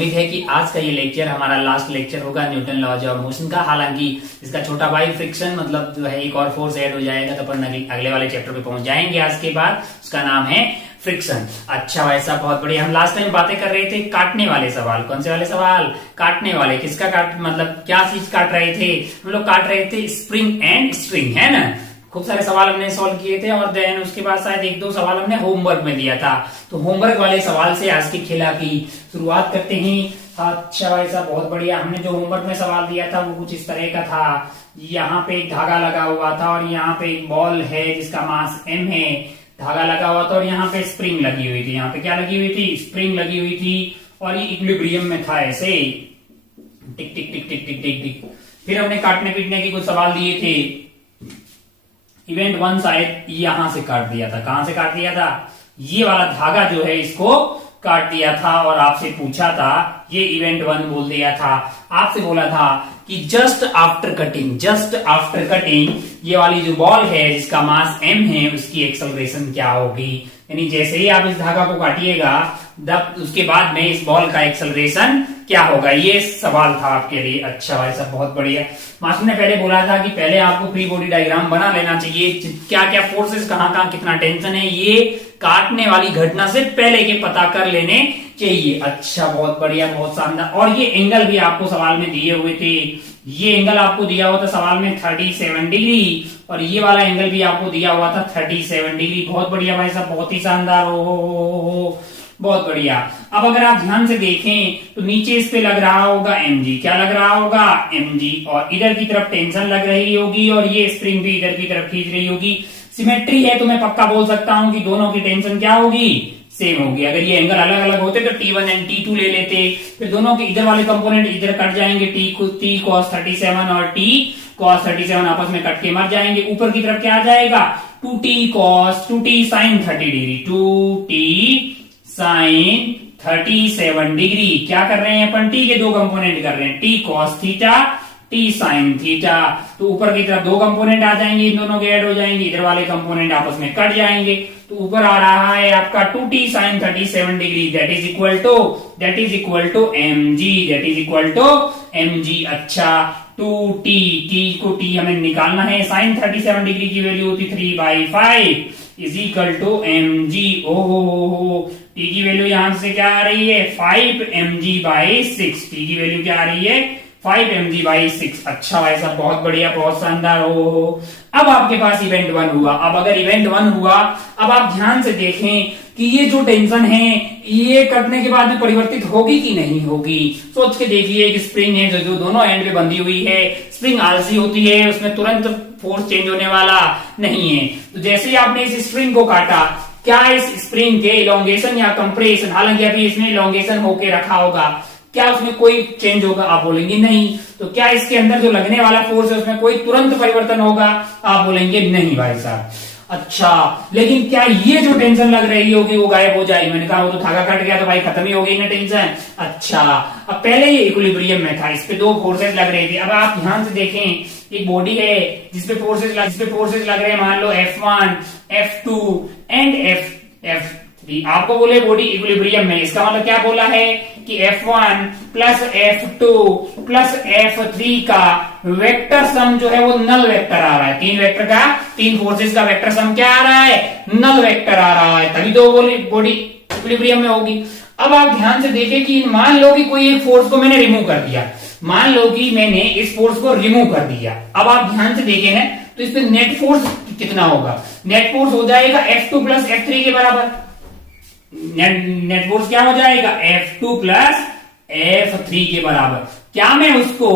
उम्मीद है कि आज का ये लेक्चर हमारा लास्ट लेक्चर होगा न्यूटन लॉज ऑफ मोशन का। हालांकि इसका छोटा भाई फ्रिक्शन मतलब जो है एक और फोर्स ऐड हो जाएगा तो अपन अगले वाले चैप्टर पे पहुंच जाएंगे आज के बाद। उसका नाम है फ्रिक्शन। अच्छा भाई साहब बहुत बढ़िया। हम लास्ट टाइम बातें कर रहे थे काटने वाले सवाल। कौन से वाले सवाल? काटने वाले। किसका काट मतलब क्या चीज काट रहे थे हम लोग? काट रहे थे स्प्रिंग एंड स्ट्रिंग, है ना। खूब सारे सवाल हमने सॉल्व किए थे और देन उसके बाद शायद एक दो सवाल हमने होमवर्क में दिया था। तो होमवर्क वाले सवाल से आज की खेला की शुरुआत करते हैं। अच्छा भाई साहब बहुत बढ़िया। हमने जो होमवर्क में सवाल दिया था वो कुछ इस तरह का था। यहाँ पे एक धागा लगा हुआ था और यहाँ पे एक बॉल है जिसका मास m है। धागा लगा हुआ था और यहाँ पे स्प्रिंग लगी हुई थी। यहाँ पे क्या लगी हुई थी? स्प्रिंग लगी हुई थी और ये इक्विलिब्रियम में था ऐसे टिक टिक टिक टिक टिक टिक टिक। फिर हमने काटने पीटने के कुछ सवाल दिए थे। इवेंट 1 शायद यहां से काट दिया था। कहां से काट दिया था? ये वाला धागा जो है इसको काट दिया था और आपसे पूछा था, ये इवेंट 1 बोल दिया था। आपसे बोला था कि जस्ट आफ्टर कटिंग ये वाली जो बॉल है जिसका मास m है उसकी एक्सेलरेशन क्या होगी। यानी जैसे ही आप इस धागा को काटिएगा उसके बाद में इस बॉल का एक्सेलरेशन क्या होगा। ये सवाल था आपके लिए। अच्छा भाई साहब बहुत बढ़िया। मास्टर ने पहले बोला था कि पहले आपको फ्री बॉडी डायग्राम बना लेना चाहिए। क्या क्या फोर्सेस कहाँ कितना टेंशन है ये काटने वाली घटना से पहले के पता कर लेने चाहिए। अच्छा बहुत बढ़िया, बहुत शानदार। और ये एंगल भी आपको सवाल में दिए हुए थे। ये एंगल आपको दिया हुआ था सवाल में 37 डिग्री और ये वाला एंगल भी आपको दिया हुआ था 37 डिग्री। बहुत बढ़िया भाई साहब, बहुत ही शानदार। हो बहुत बढ़िया। अब अगर आप ध्यान से देखें तो नीचे इस पे लग रहा होगा mg। क्या लग रहा होगा? mg। और इधर की तरफ टेंशन लग रही होगी और ये स्प्रिंग भी इधर की तरफ खींच रही होगी। सिमेट्री है तो मैं पक्का बोल सकता हूं कि दोनों की टेंशन क्या होगी? सेम होगी। अगर ये एंगल अलग अलग होते तो T1 एंड T2 ले लेते, फिर दोनों के इधर वाले कंपोनेंट इधर कट जाएंगे। T cos 37 और T cos 37 आपस में कट के मर जाएंगे। ऊपर की तरफ क्या आ जाएगा? 2T sin 30 degree. 2T sin 37 degree. क्या कर रहे हैं अपन? T के दो कंपोनेंट कर रहे हैं, T cos theta T sin theta. तो ऊपर की तरफ दो कंपोनेंट आ जाएंगे, इन दोनों के ऐड हो जाएंगे, इधर वाले कंपोनेंट आपस में कट जाएंगे। तो ऊपर आ रहा है आपका 2T sin 37 degree that is equal to mg। अच्छा 2T को T हमें निकालना है। sin 37 डिग्री की वैल्यू होती 3/5 इज इक्वल टू mg। ओहो T की वैल्यू यहां से क्या आ रही है? 5 mg/6। T की वैल्यू क्या आ रही है? 5 mg/6। अच्छा भाई साहब बहुत बढ़िया, बहुत शानदार। हो अब आपके पास इवेंट 1 हुआ। अब अगर इवेंट 1 हुआ, अब आप ध्यान से देखें कि ये जो टेंशन है ये कटने के बाद में परिवर्तित होगी कि नहीं होगी। सोच के देखिए एक स्प्रिंग है जो दोनों एंड पे बंधी हुई है। स्प्रिंग आलसी होती है, उसमें तुरंत फोर्स चेंज होने वाला नहीं है। तो जैसे ही आपने इस स्प्रिंग को काटा, क्या इस स्प्रिंग के इलोंगेशन या कंप्रेशन, हालांकि अभी इसमें इलोंगेशन होके रखा होगा, क्या उसमें कोई चेंज होगा? आप बोलेंगे नहीं। तो क्या इसके अंदर जो लगने वाला फोर्स है उसमें कोई तुरंत परिवर्तन होगा? आप बोलेंगे नहीं भाई साहब। अच्छा लेकिन क्या ये जो टेंशन लग रही होगी वो गायब हो जाएगी? मैंने कहा वो तो धागा कट गया तो भाई खत्म ही हो गई ना टेंशन। अच्छा अब पहले ये इक्विलिब्रियम में था, इस पे दो फोर्सेस लग रही थी। अब आप ध्यान से देखें एक बॉडी है जिसपे फोर्सेस लग रहे हैं, मान लो F1 F2 एंड F3। आपको बोले बॉडी इक्विलिब्रियम में, इसका मतलब क्या बोला है कि F1 plus F2 plus F3 का वेक्टर सम जो है वो नल वेक्टर आ रहा है। तीन फोर्सेस का वेक्टर सम क्या आ रहा है? नल वेक्टर आ रहा है, तभी तो बॉडी इक्विलिब्रियम में होगी। अब आप ध्यान से देखें कि मान लो कि कोई एक फोर्स को मैंने रिमूव कर दिया। मान लो कि मैंने इस फोर्स को रिमूव कर दिया। अब आप ध्यान से देखें ना तो इस पे नेट फोर्स कितना होगा? नेट फोर्स हो जाएगा F2 प्लस F3 के बराबर। नेट फोर्स क्या हो जाएगा? F2 प्लस F3 के बराबर। क्या मैं उसको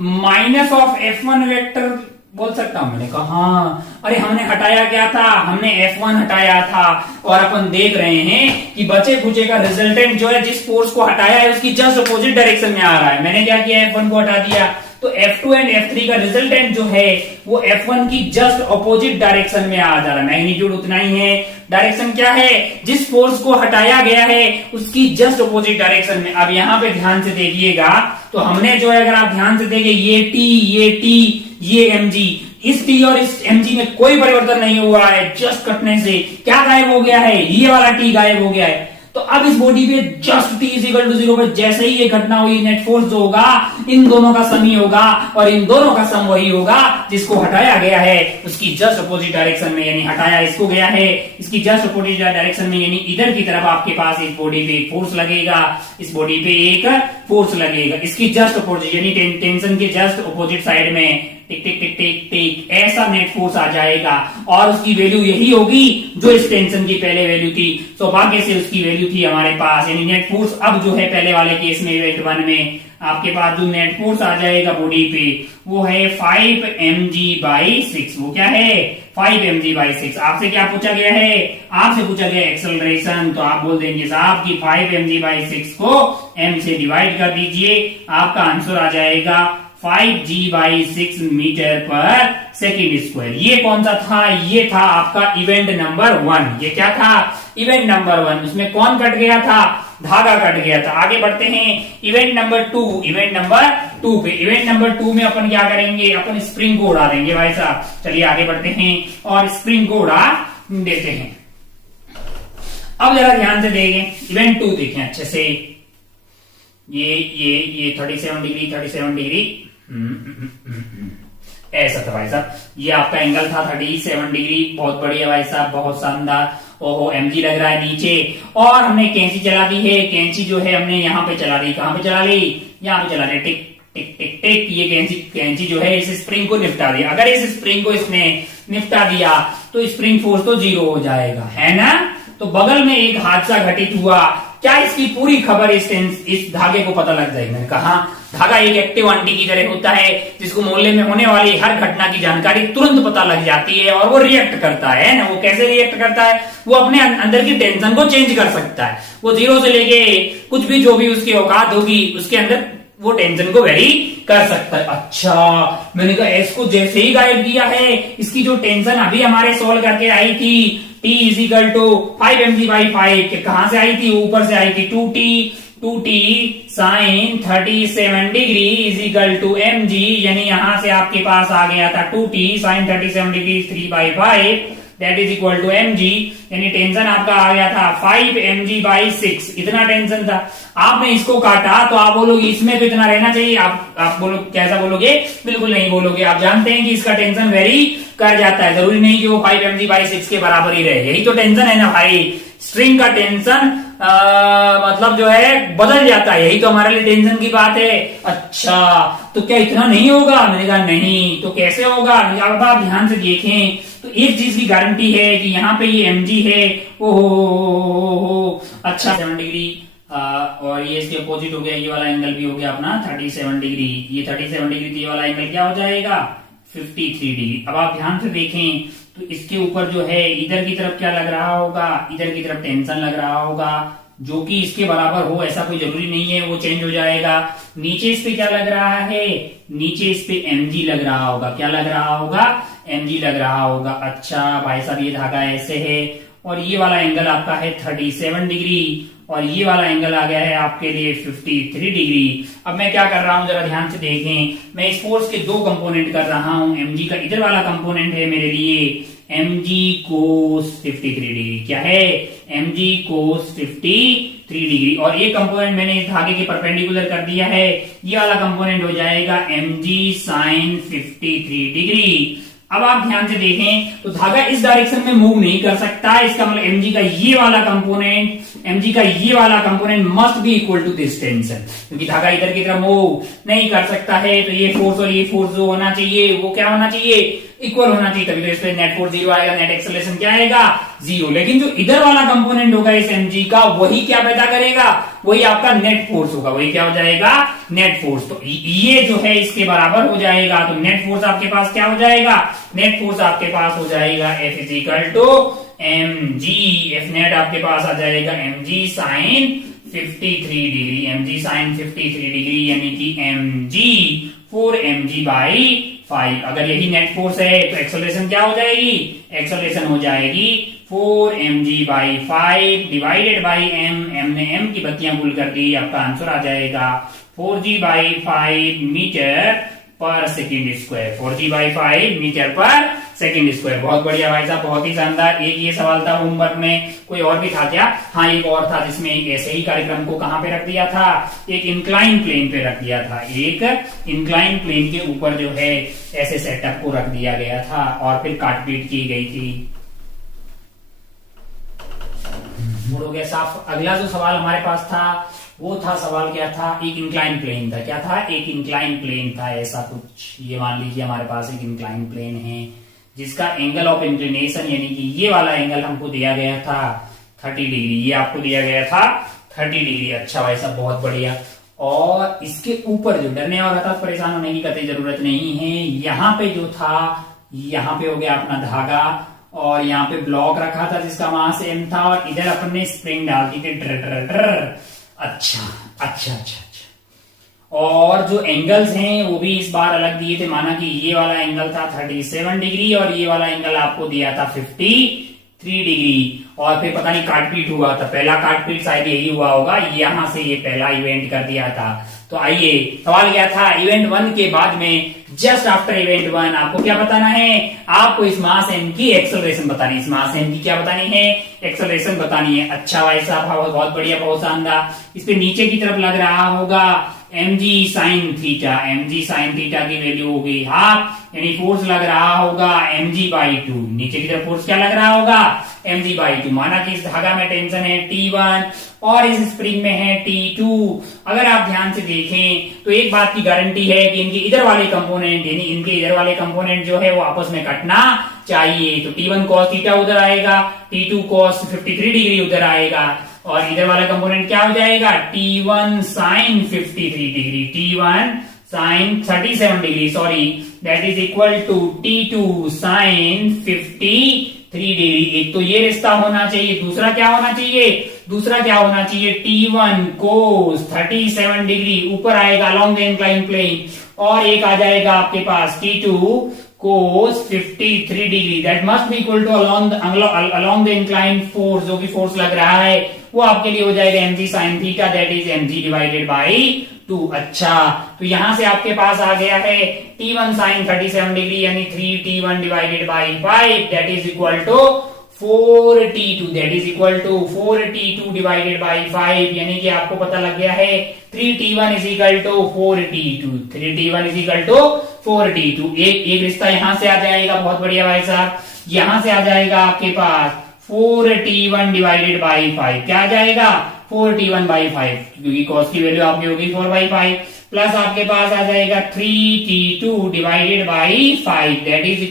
माइनस ऑफ F1 वेक्टर बोल सकता हूं? मैंने कहा हाँ। अरे हमने हटाया क्या था? हमने F1 हटाया था और अपन देख रहे हैं कि बचे खुचे का रिजल्टेंट जो है जिस फोर्स को हटाया है उसकी जस्ट अपोजिट डायरेक्शन में आ रहा है। मैंने क्या किया? F1 को हटा दिया तो F2 एंड F3 का रिजल्टेंट जो है वो F1 की जस्ट अपोजिट डायरेक्शन में आ जा रहा है। मैग्नीट्यूड उतना ही है, डायरेक्शन क्या है? जिस फोर्स को हटाया गया है उसकी जस्ट अपोजिट डायरेक्शन में। अब यहाँ पे ध्यान से देखिएगा तो हमने जो है, अगर आप ध्यान से देखिए, ये T ये mg, इस T और इस mg में कोई परिवर्तन नहीं हुआ है। जस्ट कटने से क्या गायब हो गया है? ये वाला T गायब हो गया है। तो तो अब इस बॉडी पे just t is equal to 0 पे जैसे ही ये घटना हुई, नेट फोर्स जो होगा इन दोनों का सम ही होगा, और इन दोनों का सम वही होगा जिसको हटाया गया है उसकी जस्ट अपोजिट डायरेक्शन में, यानी हटाया इसको गया है, इसकी जस्ट अपोजिट डायरेक्शन में, यानी इधर की तरफ आपके पास इस बॉडी पे एक फोर्स लगेगा, इस बॉडी पे एक फोर्स लगेगा, इसकी जस्ट अपोजिट यानी टेंशन के जस्ट अपोजिट साइड में टिक टिक टिक टिक टिक ऐसा नेट फोर्स आ जाएगा, और उसकी वैल्यू यही होगी जो इस टेंशन की पहले वैल्यू थी। सौभाग्य से उसकी वैल्यू थी हमारे पास, यानी नेट फोर्स अब जो है पहले वाले केस में इवेंट 1 में आपके पास जो नेट फोर्स आ जाएगा बॉडी पे वो है 5 mg/6। वो क्या है? 5 mg/6। आपसे क्या पूछा गया है? आपसे पूछा गया एक्सेलरेशन, तो आप बोल देंगे साहब कि 5 mg/6 को m से डिवाइड कर दीजिए, आपका आंसर आ जाएगा 5g/6 metre per second square. ये कौन सा था? ये था आपका इवेंट नंबर 1। ये क्या था? Event number 1। उसमें कौन कट गया था? धागा कट गया था। आगे बढ़ते हैं इवेंट नंबर 2। इवेंट नंबर 2 पे, इवेंट नंबर 2 में अपन क्या करेंगे? अपन स्प्रिंग को उड़ा देंगे भाई साहब। चलिए आगे बढ़ते हैं और स्प्रिंग को उड़ा देते हैं। अब जरा ध्यान से देखें, इवेंट 2 देखें अच्छे से। ये 37 डिग्री ऐसा था भाई साहब। ये आपका एंगल था 37 डिग्री। बहुत बढ़िया भाई साहब, बहुत शानदार। ओहो, mg लग रहा है नीचे, और हमने कैंची चला दी है। कैंची जो है हमने यहाँ पे चला दी। कहां पे चला ली? यहाँ पे चला दी। टिक टिक टिक टिक। ये कैंची जो है इस स्प्रिंग को निपटा दिया। अगर इस स्प्रिंग को इसने निपटा दिया तो स्प्रिंग फोर्स तो 0 हो जाएगा, है ना? तो बगल में एक हादसा घटित हुआ। क्या इसकी पूरी खबर इस धागे को पता लग जाएगी? मैंने कहा धागा एक एक्टिव आंटी की तरह होता है जिसको मोहल्ले में होने वाली हर घटना की जानकारी तुरंत पता लग जाती है, और वो रिएक्ट करता है ना। वो कैसे रिएक्ट करता है? वो अपने अंदर की टेंशन को चेंज कर सकता है। वो 0 से लेके कुछ भी जो भी उसकी औकात होगी उसके अंदर वो टेंशन को वेरी कर सकता है। अच्छा, मैंने कहा एस को जैसे ही गायब किया है, इसकी जो टेंशन अभी हमारे सोल्व करके आई थी T is equal to 5 mg/5, कहां से आई थी? ऊपर से आई थी। 2t sin 37 degree is equal to mg, यानी यहां से आपके पास आ गया था 2t sin 37 degree 3/5 that is equal to mg, यानी टेंशन आपका आ गया था 5 mg/6। इतना टेंशन था। आपने इसको काटा तो आप बोलोगे इसमें तो इतना रहना चाहिए। आप बोलो, कैसा बोलोगे? बिल्कुल नहीं बोलोगे। आप जानते हैं कि इसका टेंशन वेरी कर जाता है। जरूरी नहीं कि वो 5 mg/6 के बराबर ही रहे। यही तो टेंशन है ना भाई। स्ट्रिंग का टेंशन मतलब जो है बदल जाता है। यही तो हमारे लिए टेंशन की बात है। अच्छा, तो क्या इतना नहीं होगा? मैंने कहा नहीं। तो कैसे होगा? अब आप ध्यान से देखें तो एक चीज की गारंटी है कि यहाँ पे ये mg है। ओहो, अच्छा 7 डिग्री, और ये इसके अपोजिट हो गया। ये वाला एंगल भी हो गया अपना 37 डिग्री। ये 37 डिग्री, तो ये वाला एंगल क्या हो जाएगा? 53 डिग्री। अब आप ध्यान से देखें तो इसके ऊपर जो है इधर की तरफ क्या लग रहा होगा? इधर की तरफ टेंशन लग रहा होगा, जो कि इसके बराबर हो ऐसा कोई जरूरी नहीं है, वो चेंज हो जाएगा। नीचे इस पे क्या लग रहा है? नीचे इस पे mg लग रहा होगा। क्या लग रहा होगा? mg लग रहा होगा। अच्छा भाई साहब, ये धागा ऐसे है, और ये वाला एंगल आपका है 37 डिग्री, और ये वाला एंगल आ गया है आपके लिए 53 डिग्री। अब मैं क्या कर रहा हूं जरा ध्यान से देखें। मैं इस फोर्स के 2 कंपोनेंट कर रहा हूं। mg का इधर वाला कंपोनेंट है मेरे लिए mg cos 53 डिग्री। क्या है? mg cos 53 degree. और ये कंपोनेंट मैंने इस धागे के परपेंडिकुलर कर दिया है। ये वाला कंपोनेंट हो जाएगा mg sin 53 डिग्री। अब आप ध्यान से देखें तो धागा इस डायरेक्शन में मूव नहीं कर सकता है। इसका मतलब mg का ये वाला component must be equal to this tension, क्योंकि धागा इधर की तरफ मूव नहीं कर सकता है। तो ये फोर्स और ये फोर्स जो होना चाहिए वो क्या होना चाहिए? इक्वल होना चाहिए। तभी तो इस पे नेट फोर्स 0 आएगा, नेट एक्सेलरेशन क्या आएगा? 0। लेकिन जो इधर वाला कंपोनेंट होगा इस mg का, वही क्या पैदा करेगा? वही आपका नेट फोर्स होगा। वही क्या हो जाएगा? Net force. तो ये जो है इसके बराबर हो जाएगा। तो नेट फोर्स आपके पास क्या हो जाएगा? नेट फोर्स आपके पास हो जाएगा F is equal to mg। F net आपके पास आ जाएगा mg sin 53 degree. mg sin 53 degree यानी कि mg 4 mg/5। अगर यही नेट फोर्स है तो एक्सेलरेशन क्या हो जाएगी? एक्सेलरेशन हो जाएगी 4 mg/5 डिवाइडेड बाई m ने m की बत्तियां गुल कर दी। आपका आंसर आ जाएगा 4g/5 metre per second square. 4g/5 metre पर सेकंड स्क्वायर। बहुत बढ़िया भाई साहब, बहुत ही शानदार। एक ये सवाल था होमवर्क में, कोई और भी था क्या? हाँ, एक और था जिसमें एक ऐसे ही कार्यक्रम को कहां पे रख दिया था, एक इंक्लाइन प्लेन पे रख दिया था। एक इंक्लाइन प्लेन के ऊपर जो है ऐसे सेटअप को रख दिया गया था और फिर काटपीट की गई थी। मूड हो गया साफ। अगला जो सवाल हमारे पास था वो था, सवाल क्या था? एक इंक्लाइन प्लेन था। क्या था? एक इंक्लाइन प्लेन था, ऐसा कुछ। ये मान लीजिए हमारे पास एक इंक्लाइन प्लेन है जिसका एंगल ऑफ इंक्लिनेशन यानी कि ये वाला एंगल हमको दिया गया था 30 डिग्री। ये आपको दिया गया था 30 डिग्री। अच्छा भाई साहब, बहुत बढ़िया। और इसके ऊपर जो, डरने और हताश परेशान होने की कतई जरूरत नहीं है, यहाँ पे जो था, यहाँ पे हो गया अपना धागा और यहाँ पे ब्लॉक रखा था जिसका मास m था और इधर अपन ने स्प्रिंग डाल दी थी ड्र ड्र ड्र। अच्छा अच्छा अच्छा अच्छा। और जो एंगल्स हैं वो भी इस बार अलग दिए थे। माना कि ये वाला एंगल था 37 डिग्री और ये वाला एंगल आपको दिया था 53 डिग्री। और फिर पता नहीं काटपीट हुआ था, पहला काटपीट शायद यही हुआ होगा, यहां से ये पहला इवेंट कर दिया था। तो आइए, सवाल क्या था? इवेंट 1 के बाद में, जस्ट आफ्टर इवेंट 1 आपको क्या बताना है? आपको इस मास m की एक्सेलरेशन बतानी है। इस मास m की क्या बतानी है? एक्सेलरेशन बतानी है। अच्छा भाई साहब, बहुत बढ़िया, बहुत शानदार। इस पे नीचे की तरफ लग रहा होगा mg sin theta. mg sin theta की वैल्यू होगी हाफ, यानी फोर्स लग रहा होगा mg/2। नीचे की तरफ फोर्स क्या लग रहा होगा? mg/2। माना कि इस धागा में टेंशन है T1 और इस स्प्रिंग में है T2। अगर आप ध्यान से देखें तो एक बात की गारंटी है कि इनके इधर वाले कंपोनेंट, यानी इनके इधर वाले कंपोनेंट जो है वो आपस में कटना चाहिए। तो T1 cos थीटा उधर आएगा, T2 cos 53 डिग्री उधर आएगा और इधर वाला कंपोनेंट क्या हो जाएगा? T1 sin 53 degree, T1 sin 37 degree, sorry, that is equal to T2 sin 53 degree. एक तो ये रिश्ता होना चाहिए, दूसरा क्या होना चाहिए? दूसरा क्या होना चाहिए? T1 cos 37 डिग्री ऊपर आएगा along the inclined plane और एक आ जाएगा आपके पास T2 cos 53 degree. That must be equal to along the inclined force, जो भी फोर्स लग रहा है वो आपके लिए हो जाएगा mg sin theta, that is mg divided by 2। अच्छा, तो यहां से आपके पास आ गया है T1 sin 37 डिग्री यानी 3T1 divided by 5, that is equal to 4T2, that is equal to 4T2 divided by 5, यानी कि आपको पता लग गया है 3T1 is equal to 4T2, 3T1 is equal to 4T2। एक रिश्ता यहां से आ जाएगा, बहुत बढ़िया भाई साहब। यहां से आ जाएगा आपके पास 4T1 डिवाइडेड बाई 5, क्या आ जाएगा? 4T1 बाई 5, क्योंकि cos की वैल्यू आपकी होगी 4/5, प्लस आपके पास आ जाएगा 3T2 divided by 5, that is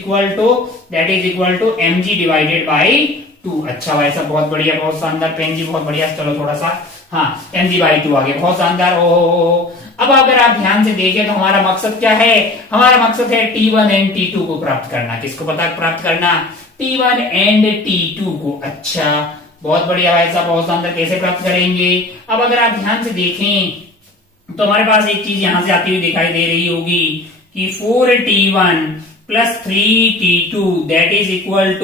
equal to mg divided by 2। अच्छा भाई साहब, बहुत बढ़िया, बहुत शानदार। पेन जी बहुत बढ़िया। चलो थोड़ा सा, हाँ, mg/2 आ गया, बहुत शानदार। ओ अब अगर आप ध्यान से देखें तो हमारा मकसद क्या है? हमारा मकसद है T1 एंड T2 को प्राप्त करना। किसको प्राप्त करना? T1 एंड T2 को। अच्छा, बहुत बढ़िया भाई साहब, बहुत शानदार। कैसे प्राप्त करेंगे? अब अगर आप ध्यान से देखें तो हमारे पास एक चीज यहां से आती हुई दिखाई दे रही होगी कि 4T1 plus 3T2 that is equal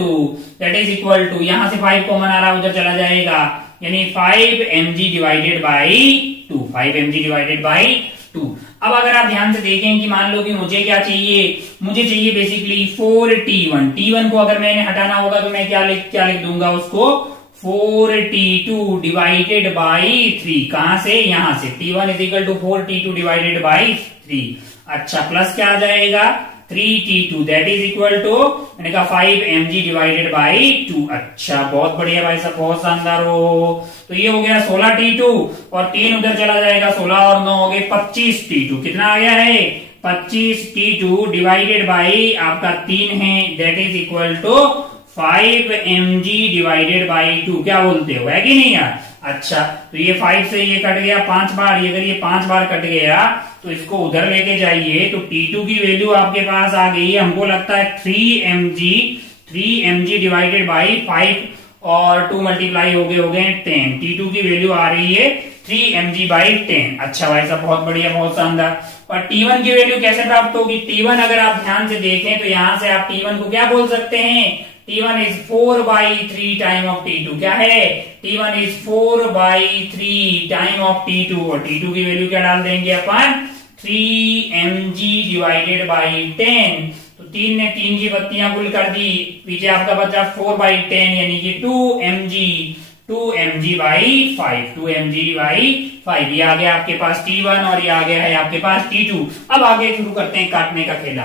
to यहां से 5 कॉमन आ रहा है, उधर चला जाएगा, यानी 5mg divided by 2, 5mg divided by 2। अब अगर आप ध्यान से देखें कि मान लो कि मुझे क्या चाहिए? मुझे चाहिए बेसिकली 4T1। T1 को अगर मैंने हटाना होगा तो मैं क्या लिख दूंगा उसको? 4T2 divided by 3। कहां से? यहां से। T1 is equal to 4T2 divided by 3। अच्छा, प्लस क्या आ जाएगा? 3T2 that is equal to, मैंने कहा 5mg डिवाइडेड बाई 2। अच्छा, बहुत बढ़िया भाई साहब, बहुत शानदार हो। तो ये हो गया 16T2 और 3 उधर चला जाएगा, 16 और 9 हो गए 25T2। कितना आ गया है? 25T2 डिवाइडेड बाई आपका 3 है, that is equal to 5mg divided by 2। क्या बोलते हो, है कि नहीं यार? अच्छा, तो ये 5 से ये कट गया 5 बार, अगर ये 5 बार कट गया तो इसको उधर लेके जाइए तो T2 की वैल्यू आपके पास आ गई है, हमको लगता है 3mg डिवाइडेड बाई 5 और 2 मल्टीप्लाई हो गए 10। T2 की वैल्यू आ रही है 3mg/10। अच्छा भाई साहब, बहुत बढ़िया, बहुत शानदार। और T1 की वैल्यू कैसे प्राप्त होगी? T1 अगर आप ध्यान से देखें तो यहां से आप T1 को क्या बोल सकते हैं? T1 is 4/3 time of T2। क्या है? T1 is 4/3 time of T2 और T2 की वैल्यू क्या डाल देंगे अपन? 3mg divided by 10। तो 3 ने 3 की बत्तियां गुल कर दी, पीछे आपका बचा 4/10 यानी कि 2mg/5, 2mg/5। ये आ गया आपके पास T1 और ये आ गया है आपके पास T2। अब आगे शुरू करते हैं काटने का खेला।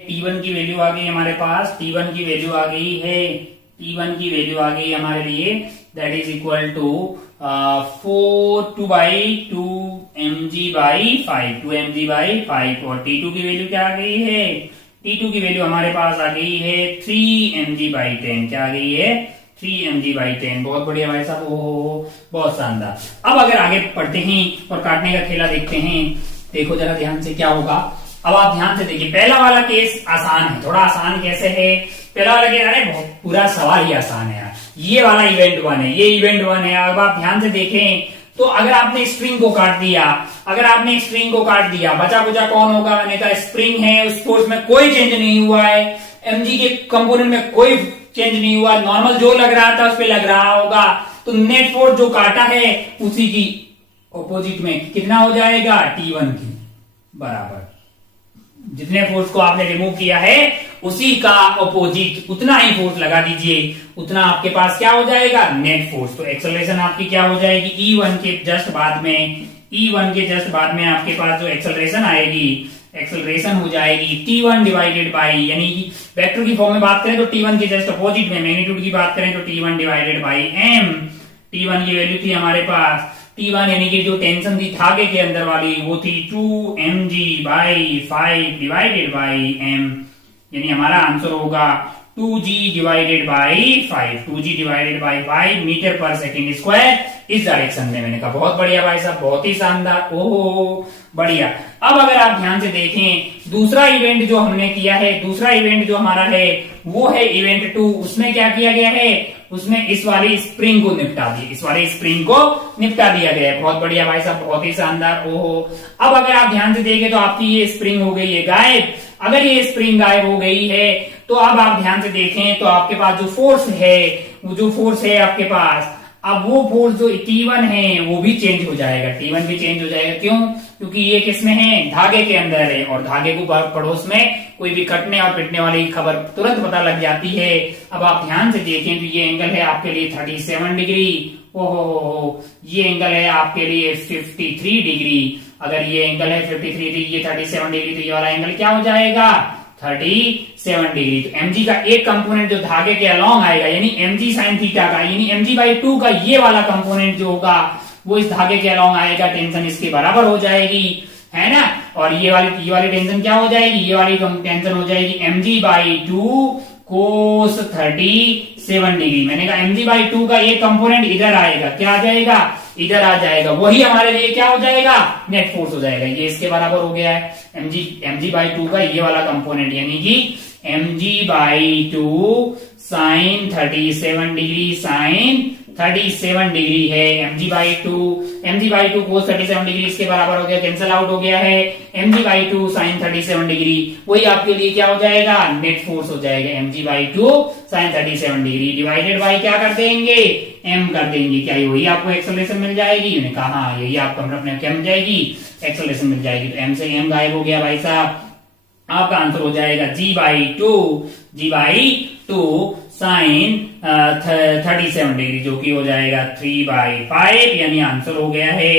T1 की वैल्यू आ गई हमारे पास, T1 की वैल्यू आ गई है, T1 की वैल्यू आ गई हमारे लिए, that is equal to 2/2mg/5, 2mg/5। और T2 की वैल्यू क्या आ गई है, T2 की वैल्यू हमारे पास आ गई है 3mg/10। क्या आ गई है, 3mg/10। बहुत बढ़िया भाई साहब, ओहो बहुत शानदार। अब अगर आगे पढ़ते हैं और काटने का खेला देखते हैं, देखो जरा ध्यान से क्या होगा। अब आप ध्यान से देखिए, पहला वाला केस आसान है, थोड़ा आसान कैसे है, पहला वाला केस, अरे पूरा सवाल ही आसान है यार। ये वाला इवेंट 1 है, ये इवेंट 1 है। अब आप ध्यान से देखें तो अगर आपने स्प्रिंग को काट दिया, अगर आपने स्प्रिंग को काट दिया, बचा बुचा कौन होगा, मैंने कहा स्प्रिंग है, उस फोर्स में कोई चेंज नहीं हुआ है, एमजी के कंपोनेंट में कोई चेंज नहीं हुआ, नॉर्मल जो लग रहा था उस पर लग रहा होगा, तो नेट फोर्स जो काटा है उसी की ऑपोजिट में कितना हो जाएगा, T1 की बराबर। जितने फोर्स को आपने रिमूव किया है उसी का ऑपोजिट उतना ही फोर्स लगा दीजिए, उतना आपके पास क्या हो जाएगा, नेट फोर्स। तो एक्सेलरेशन आपकी क्या हो जाएगी, E1 के जस्ट बाद में, E1 के जस्ट बाद में आपके पास जो एक्सेलरेशन आएगी, एक्सेलरेशन हो जाएगी T1 डिवाइडेड बाई, यानी वेक्टर की फॉर्म में बात करें तो T1 के जस्ट अपोजिट में, मैग्नीट्यूड की बात करें तो T1 divided by m। T1 की वैल्यू थी हमारे पास, T1 यानी कि जो टेंशन थी धागे के अंदर वाली वो थी 2mg/5 डिवाइडेड बाई m, यानी हमारा आंसर होगा 2g divided by 5, 2g divided by 5 metre per second square इस डायरेक्शन में। मैंने कहा बहुत बढ़िया भाई साहब, बहुत ही शानदार, ओहो बढ़िया। अब अगर आप ध्यान से देखें, दूसरा इवेंट जो हमने किया है, दूसरा इवेंट जो हमारा है वो है इवेंट 2। उसमें क्या किया गया है, उसमें इस वाली स्प्रिंग को निपटा दिया, इस वाली स्प्रिंग को निपटा दिया गया है। बहुत बढ़िया भाई साहब, बहुत ही शानदार, ओहो। अब अगर आप ध्यान से देखें तो आपकी ये स्प्रिंग हो गई है गायब। अगर ये स्प्रिंग गायब हो गई है तो अब आप ध्यान से देखें तो आपके पास जो फोर्स है, वो जो फोर्स है आपके पास, अब वो फोर्स जो T1 है वो भी चेंज हो जाएगा, T1 भी चेंज हो जाएगा। क्यों, क्योंकि ये किसमें है, धागे के अंदर है, और धागे को पड़ोस में कोई भी कटने और पिटने वाली खबर तुरंत पता लग जाती है। अब आप ध्यान से देखें तो ये एंगल है आपके लिए 37 डिग्री, ओहो, ये एंगल है आपके लिए 53 डिग्री। अगर ये एंगल है 53 डिग्री, ये 37 डिग्री, तो ये वाला एंगल क्या हो जाएगा, 37 डिग्री। तो mg का एक कंपोनेंट जो धागे के अलोंग आएगा, यानी mg sin थीटा का, यानी mg/2 का ये वाला कंपोनेंट जो होगा वो इस धागे के अलोंग आएगा, टेंशन इसके बराबर हो जाएगी, है ना। और ये वाली टेंशन क्या हो जाएगी, ये वाली टेंशन हो जाएगी mg/2 cos 37 डिग्री। मैंने कहा mg/2 का एक कंपोनेंट इधर आएगा, क्या आ जाएगा, इधर आ जाएगा, वही हमारे लिए क्या हो जाएगा, नेट फोर्स हो जाएगा। ये इसके बराबर हो गया है mg/2 का ये वाला कंपोनेंट, यानी कि mg/2 sin 37 degree, sin 37 degree है। mg/2 cos 37 डिग्री इसके बराबर हो गया, कैंसिल आउट हो गया है। mg/2 sin 37 डिग्री वही आपके लिए क्या हो जाएगा, नेट फोर्स हो जाएगा, mg/2 sin 37 degree divided by क्या कर देंगे, m कर देंगे। क्या वही आपको एक्सेलरेशन मिल जाएगी, मैंने कहा हाँ यही आपको अपने क्या मिल जाएगी, एक्सेलरेशन मिल जाएगी। तो m से m गायब हो गया भाई साहब, आपका आंसर हो जाएगा g/2 साइन 37 डिग्री, जो कि हो जाएगा 3/5, यानी आंसर हो गया है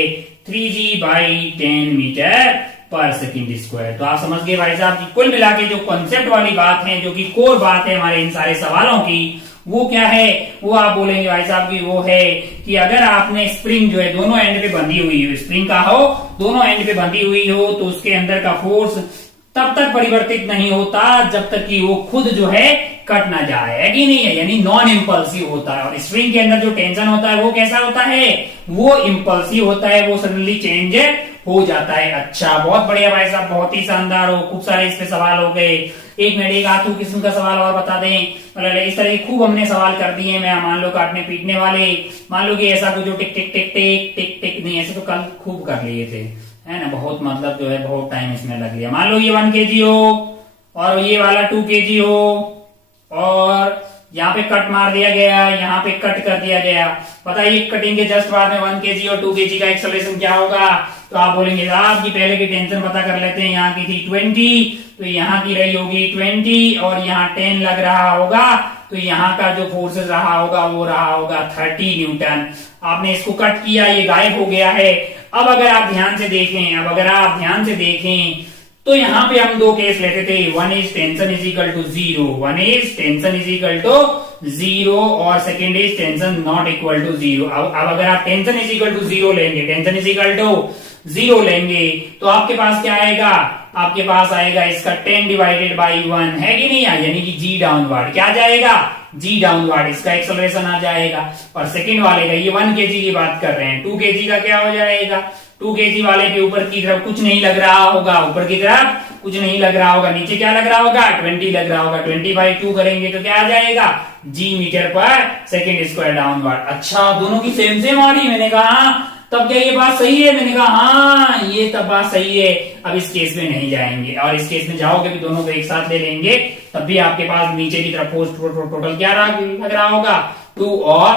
3g/10 metre per second square. तो आप समझ गए भाई साहब कि कुल मिला के जो कॉन्सेप्ट वाली बात है, जो कि कोर बात है हमारे इन सारे सवालों की, वो क्या है, वो आप बोलेंगे भाई साहब की वो है कि अगर आपने स्प्रिंग जो है दोनों एंड पे बंधी हुई हो, स्प्रिंग का हो दोनों एंड पे बंधी हुई हो, तो उसके अंदर का फोर्स तब तक परिवर्तित नहीं होता जब तक कि वो खुद जो है कट ना जाए, है कि नहीं है, यानी नॉन इम्पल्सिव होता है। और स्प्रिंग के अंदर जो टेंशन होता है वो कैसा होता है, वो इम्पल्सिव होता है, वो सडनली चेंज हो जाता है। अच्छा, बहुत बढ़िया भाई साहब, बहुत ही शानदार हो, खूब सारे इस पे सवाल हो गए। एक मिनट, एक आधु किस्म का सवाल और बता दें, मतलब इस तरह खूब हमने सवाल कर दिए। मैं मान लो काटने पीटने वाले, मान लो कि ऐसा कुछ जो टिक टिक टिक टिक टिक टिक नहीं, ऐसे तो कल खूब कर लिए थे, है ना, बहुत मतलब जो है बहुत टाइम इसमें लग गया। मान लो ये 1 kg हो और ये वाला 2 kg हो, और यहाँ पे कट मार दिया गया, यहाँ पे कट कर दिया गया। बताइए कटिंग के जस्ट बाद में 1 kg और 2 kg का एक्सेलरेशन क्या होगा, तो आप बोलेंगे साहब कि पहले की टेंशन पता कर लेते हैं, यहाँ की थी 20, तो यहाँ की रही होगी 20 और यहाँ 10 लग रहा होगा, तो यहाँ का जो फोर्सेस रहा होगा वो रहा होगा 30 न्यूटन। आपने इसको कट किया, ये गायब हो गया है। अब अगर आप ध्यान से देखें, तो यहाँ पे हम दो केस लेते थे, one is tension is equal to zero, और second is tension not equal to zero. अब अगर आप tension is equal to zero लेंगे, तो आपके पास क्या आएगा, आपके पास आएगा इसका 10 डिवाइडेड बाई 1 है कि नहीं, यानी कि जी डाउनवर्ड क्या जाएगा, जी डाउनवर्ड, इसका एक्सेलरेशन आ जाएगा। और सेकंड वाले का, ये 1 kg की बात कर रहे हैं, 2 kg का क्या हो जाएगा, 2 kg वाले के ऊपर की तरफ कुछ नहीं लग रहा होगा, नीचे क्या लग रहा होगा, 20 लग रहा होगा। 20/2 करेंगे तो क्या आ जाएगा, जी metre per second square downward. अच्छा, दोनों की सेम आ रही। मैंने कहा तब क्या ये बात सही है, मैंने कहा हाँ ये तब बात सही है। अब इस केस में नहीं जाएंगे, और इस केस में जाओगे भी दोनों को एक साथ ले लेंगे, तब भी आपके पास नीचे की तरफ फोर्स टोटल क्या लग रहा होगा, 2 और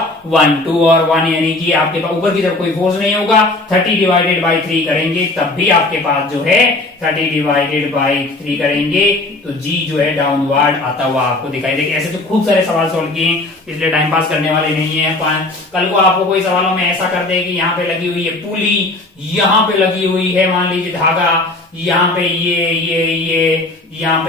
1, यानी कि आपके पास ऊपर की तरफ कोई फोर्स नहीं होगा। 30 डिवाइडेड बाई 3 करेंगे तब भी आपके पास जो है 30 डिवाइडेड बाई 3 करेंगे तो जी जो है डाउनवर्ड आता हुआ आपको दिखाई देगा। ऐसे तो खूब सारे सवाल सॉल्व किए, इसलिए टाइम पास करने वाले नहीं है। कल को आपको कोई सवालों में ऐसा कर दे कि यहाँ पे लगी हुई है पुली, यहाँ पे लगी हुई है मान लीजिए धागा, यहाँ पे ये यहाँ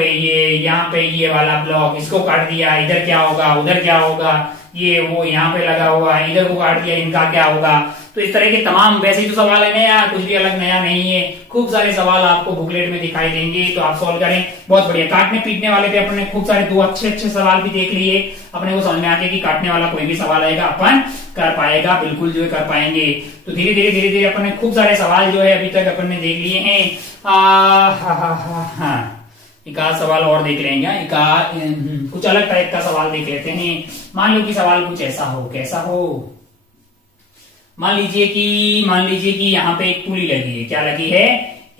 पे ये वाला ब्लॉक, इसको काट दिया, इधर क्या होगा, उधर क्या होगा, ये वो यहाँ पे लगा हुआ है, इधर को काट दिया, इनका क्या होगा। तो इस तरह के तमाम, वैसे ही तो सवाल है नया, कुछ भी अलग नया नहीं है, खूब सारे सवाल आपको बुकलेट में दिखाई देंगे, तो आप सॉल्व करें। बहुत बढ़िया। काटने पीटने वाले पे अपने खूब सारे 2 अच्छे सवाल भी देख लिए, अपने को समझ में आ गया कि काटने वाला कोई भी सवाल आएगा अपन कर पाएगा, बिल्कुल जो है कर पाएंगे। तो धीरे धीरे अपन ने खूब सारे सवाल जो है अभी तक अपन ने देख लिए हैं। एक आध सवाल और देख लेंगे, कुछ अलग टाइप का सवाल देख लेते हैं। मान लो कि सवाल कुछ ऐसा हो, कैसा हो, मान लीजिए कि यहाँ पे एक पुली लगी है, क्या लगी है,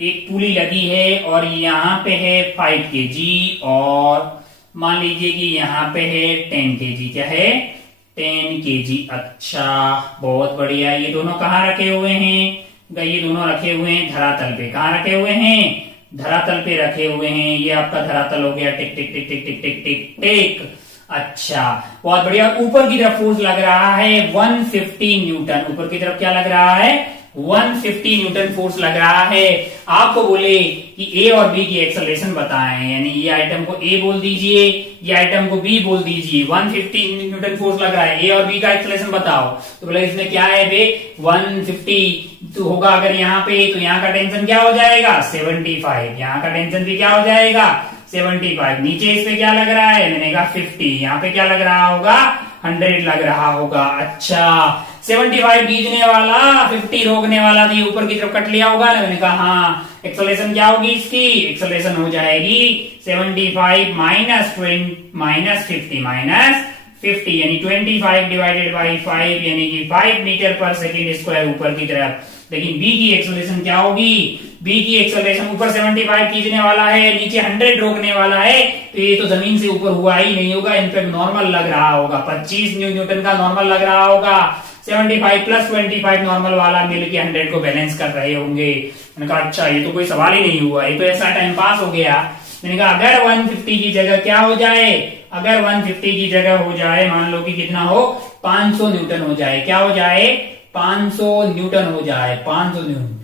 एक पुली लगी है, और यहाँ पे है 5 kg, और मान लीजिए कि यहाँ पे है 10 kg, क्या है 10 kg। अच्छा, बहुत बढ़िया। ये दोनों कहाँ रखे हुए हैं, ये दोनों रखे हुए हैं धरातल पे। कहाँ रखे हुए हैं, धरातल पे रखे हुए हैं। ये आपका धरातल हो गया, टिक टिक टिक टिक टिक टिक टिक टिक। अच्छा, बहुत बढ़िया। ऊपर की तरफ फोर्स लग रहा है 150 न्यूटन, ऊपर की तरफ क्या लग रहा है, 150 न्यूटन फोर्स लग रहा है। आपको बोले कि ए और बी की एक्सेलरेशन बताएं, यानी ये आइटम को ए बोल दीजिए, ये आइटम को बी बोल दीजिए। 150 न्यूटन फोर्स लग रहा है, ए और बी का एक्सेलरेशन बताओ। तो बोले इसमें क्या है बे, 150 तो होगा अगर यहाँ पे, तो यहाँ का टेंशन क्या हो जाएगा 75, यहाँ का टेंशन भी क्या हो जाएगा 75। नीचे इस पे क्या लग रहा है, मैंने कहा 50, यहाँ पे क्या लग रहा होगा 100 लग रहा होगा। अच्छा, 75 बीजने वाला 50 रोकने वाला, तो ये ऊपर की तरफ कट लिया होगा ना। मैंने कहा हाँ, एक्सेलरेशन क्या होगी इसकी, एक्सेलरेशन हो जाएगी 75 माइनस 50 यानी 25 डिवाइडेड बाई 5 यानी कि 5 मीटर पर सेकेंड स्क्वायर ऊपर की तरफ। लेकिन बी की एक्सेलरेशन क्या होगी, बी की एक्सेलरेशन ऊपर 75 खींचने वाला है, नीचे 100 रोकने वाला है, तो ये तो जमीन से ऊपर हुआ ही नहीं होगा, इनफैक्ट नॉर्मल लग रहा होगा, 25 न्यूटन का नॉर्मल लग रहा होगा। 75 प्लस 25 नॉर्मल वाला मिलके 100 को बैलेंस कर रहे होंगे। मैंने कहा अच्छा, ये तो कोई सवाल ही नहीं हुआ, ये तो ऐसा टाइम पास हो गया। मैंने कहा अगर 150 की जगह क्या हो जाए, अगर 150 की जगह हो जाए, मान लो कि कितना हो 500 न्यूटन हो जाए, क्या हो जाए 500 न्यूटन हो जाए, 500 न्यूटन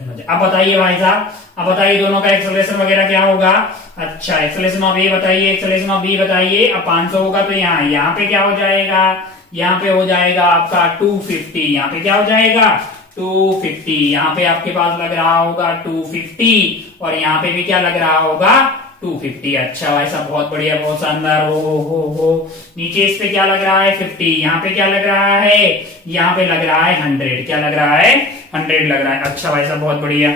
हो जाए। अब बताइए भाई साहब, अब बताइए दोनों का एक्सेलरेशन वगैरह क्या होगा। अच्छा, एक्सेलरेशन ऑफ ए बताइए, एक्सेलरेशन ऑफ बी बताइए। अब 500 होगा तो यहाँ पे क्या हो जाएगा, यहाँ पे हो जाएगा आपका 250, यहाँ पे क्या हो जाएगा 250, यहाँ पे आपके पास लग रहा होगा 250, और यहाँ पे भी क्या लग रहा होगा 250। अच्छा भाई साहब, बहुत बढ़िया, बहुत शानदार। हो नीचे इस पे क्या लग रहा है 50, यहाँ पे क्या लग रहा है, यहाँ पे लग रहा है 100, क्या लग रहा है 100 लग रहा है। अच्छा भाई साहब, बहुत बढ़िया।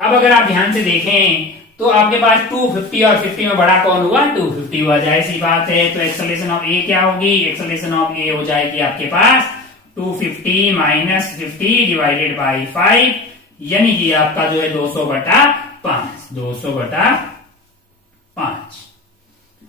अब अगर आप ध्यान से देखें तो आपके पास 250 और 50 में बड़ा कौन हुआ, 250 हुआ, जाहिर सी बात है। तो एक्सेलरेशन ऑफ ए क्या होगी, एक्सेलरेशन ऑफ ए हो जाएगी आपके पास 250 माइनस 50 डिवाइडेड बाई 5, यानी कि आपका जो है 200/5, 200/5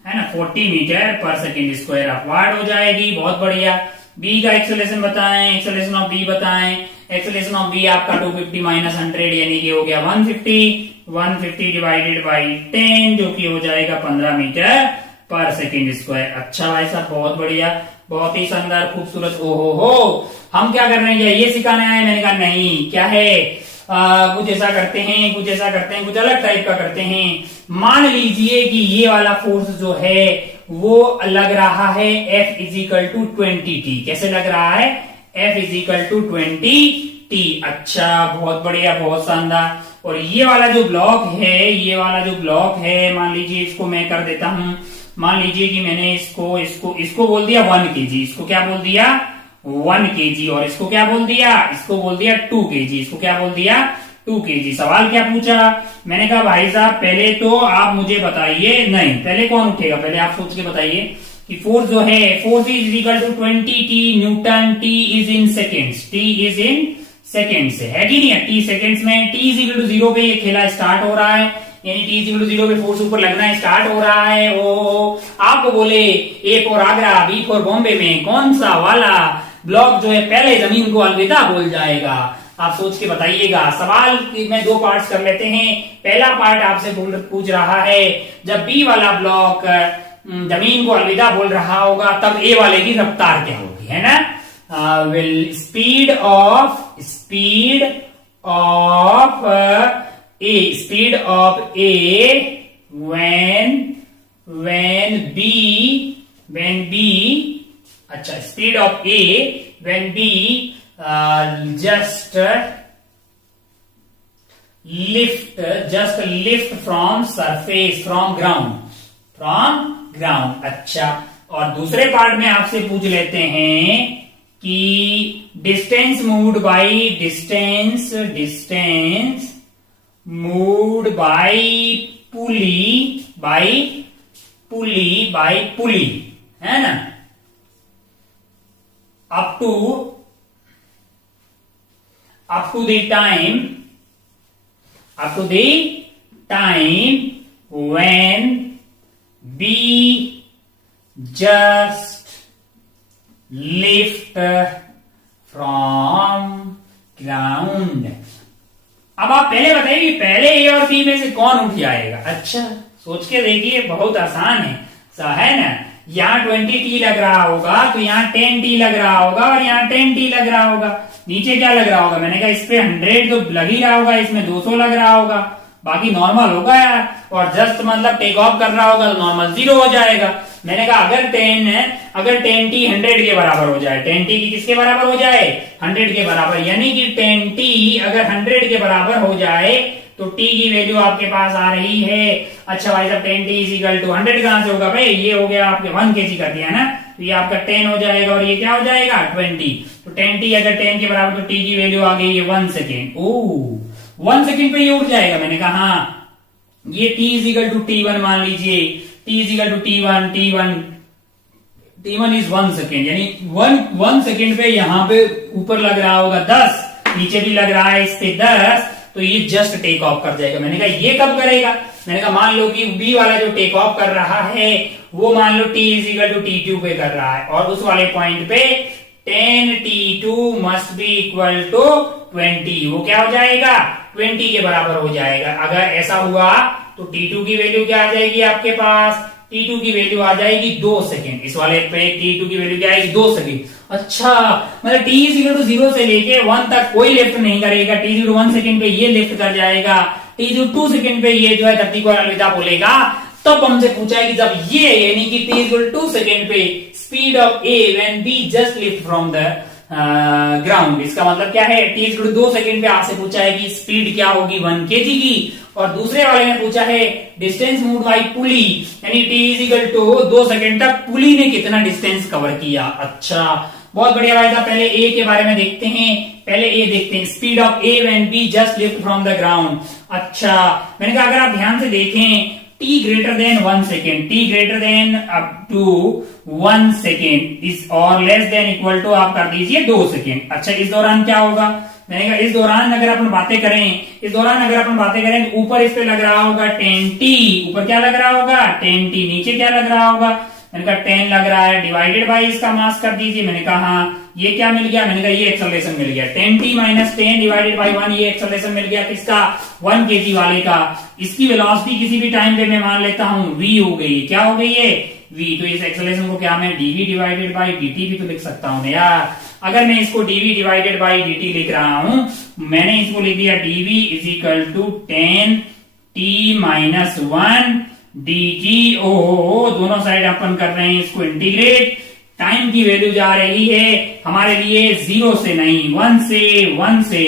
है ना, 40 metre per second square upward हो जाएगी। बहुत बढ़िया। बी का एक्सेलरेशन बताएं, एक्सेलरेशन ऑफ बी बताएं। एक्सेलरेशन ऑफ बी आपका 250 माइनस 100 यानी कि हो गया 150 डिवाइडेड बाई 10 जो कि हो जाएगा 15 मीटर पर सेकेंड स्क्वायर। अच्छा भाई साहब, बहुत बढ़िया, बहुत ही शानदार, खूबसूरत। ओहो हो, हम क्या कर रहे हैं, ये सिखाने आए? मैंने कहा नहीं, क्या है, कुछ ऐसा करते हैं, कुछ ऐसा करते हैं, कुछ अलग टाइप का करते हैं। मान लीजिए कि ये वाला फोर्स जो है वो लग रहा है F इजिकल टू 20T। कैसे लग रहा है? F is equal to 20T। अच्छा, बहुत बढ़िया, बहुत शानदार। और ये वाला जो ब्लॉक है, ये वाला जो ब्लॉक है, मान लीजिए इसको मैं कर देता हूं, मान लीजिए कि मैंने इसको बोल दिया 1 kg, इसको क्या बोल दिया 1 kg, और इसको क्या बोल दिया, इसको बोल दिया 2 kg, इसको क्या बोल दिया 2 kg। सवाल क्या पूछा? मैंने कहा भाई साहब पहले तो आप मुझे बताइए, नहीं पहले कौन उठेगा, पहले आप सोच के बताइए कि फोर्स जो है, force is equal to 20T newton, T is in seconds, T is in seconds है कि नहीं है? T सेकेंड्स में, T इज इक्वल टू 0 पे ये खेला स्टार्ट हो रहा है, यानी T इज इक्वल टू 0 पे फोर्स ऊपर लगना स्टार्ट हो रहा है। ओ आपको बोले A for Agra, B for Bombay में कौन सा वाला ब्लॉक जो है पहले जमीन को अलविदा बोल जाएगा? आप सोच के बताइएगा। सवाल में 2 पार्ट्स कर लेते हैं। पहला पार्ट आपसे पूछ रहा है जब बी वाला ब्लॉक जमीन को अलविदा बोल रहा होगा तब ए वाले की रफ्तार क्या होगी, है ना? Will speed of A when B अच्छा, speed of A when B just lift from surface, from ground। अच्छा, और दूसरे पार्ट में आपसे पूछ लेते हैं कि डिस्टेंस मूव्ड बाई पुली, है ना, up to the time when B just lift from ground। अब आप पहले बताइए कि पहले ए और बी में से कौन उठ जाएगा? अच्छा, सोच के देखिए, बहुत आसान है ना। यहाँ 20T लग रहा होगा तो यहाँ 10T लग रहा होगा और यहाँ 10T लग रहा होगा। नीचे क्या लग रहा होगा? मैंने कहा इस पे 100 तो लग ही रहा होगा, इसमें 200 लग रहा होगा, बाकी नॉर्मल होगा यार। और जस्ट मतलब टेक ऑफ कर रहा होगा तो नॉर्मल 0 हो जाएगा। मैंने कहा अगर 10T 100 के बराबर हो जाए, 10T की किसके बराबर हो जाए? 100 के बराबर, यानी कि 10T अगर 100 के बराबर हो जाए तो T की वैल्यू आपके पास आ रही है। अच्छा भाई साहब, 10T इज इक्वल टू 100 कहां से होगा भाई? ये हो गया आपके 1 kg कर दिया ना, तो ये आपका 10 हो जाएगा और ये क्या हो जाएगा 20। तो 10T अगर 10 के बराबर तो T की वैल्यू आ गई है 1 सेकेंड। ओह 1 सेकेंड पे ये उठ जाएगा। मैंने कहा हाँ, ये T is equal to T1 मान लीजिए, T is equal to T1 is 1 second, यानी 1 सेकेंड पे यहाँ पे ऊपर लग रहा होगा 10, नीचे भी लग रहा है इस पे 10, तो ये जस्ट टेक ऑफ कर जाएगा। मैंने कहा ये कब करेगा? मैंने कहा मान लो कि बी वाला जो टेक ऑफ कर रहा है वो मान लो T is equal to T2 पे कर रहा है और उस वाले पॉइंट पे 10T2 must be equal to 20। वो क्या हो जाएगा? 20 के बराबर हो जाएगा। अगर ऐसा हुआ तो T2 की वैल्यू क्या आ जाएगी आपके पास? T2 की वैल्यू आ जाएगी 2 सेकेंड। इस वाले पे T2 की वैल्यू क्या आएगी? 2 सेकेंड। अच्छा, मतलब T इज इक्वल टू 0 से लेके 1 तक कोई लिफ्ट नहीं करेगा। T इज 1 सेकेंड पे ये लिफ्ट कर जाएगा, T इज 2 सेकेंड पे ये जो है धरती को अलविदा बोलेगा। तब हमसे पूछा है कि जब ये यानी कि T इज 2 सेकेंड पे speed of A when B just lift from the ground, इसका मतलब क्या है? T इज 2 सेकेंड पे आपसे पूछा है कि स्पीड क्या होगी 1 kg की, और दूसरे वाले में पूछा है डिस्टेंस मूव्ड बाय पुली, यानी T is equal to 2 second तक पुली ने कितना डिस्टेंस कवर किया। अच्छा, बहुत बढ़िया भाई साहब। पहले ए के बारे में देखते हैं, पहले ए देखते हैं, speed of A when B just lift from the ground. अच्छा, मैंने कहा अगर आप ध्यान से देखें t greater than 1 second, t greater than up to 1 second is और लेस देन इक्वल टू आप कर दीजिए 2 सेकेंड। अच्छा, इस दौरान क्या होगा? मैंने कहा इस दौरान अगर अपन बातें करें तो ऊपर इस पे लग रहा होगा 10T, ऊपर क्या लग रहा होगा 10T, नीचे क्या लग रहा होगा मैंने कहा 10 लग रहा है, डिवाइडेड बाई इसका मास कर दीजिए। मैंने कहा हाँ, ये क्या मिल गया, मैंने कहा ये एक्सेलरेशन मिल गया 10t माइनस 10 डिवाइडेड बाई 1, ये एक्सेलरेशन मिल गया किसका, 1 kg वाले का। इसकी वेलोसिटी किसी भी टाइम पे मैं मान लेता हूं v हो गई, क्या हो गई है v। तो इस एक्सेलरेशन को क्या मैं dv डिवाइडेड बाई dt भी तो लिख सकता हूं ना यार। अगर मैं इसको dv डिवाइडेड बाई dt लिख रहा हूं, मैंने इसको लिख दिया dv is equal to 10t minus 1 dt। ओ दोनों साइड अपन कर रहे हैं इसको इंटीग्रेट। टाइम की वैल्यू जा रही है हमारे लिए 0 से नहीं 1 से, 1 से।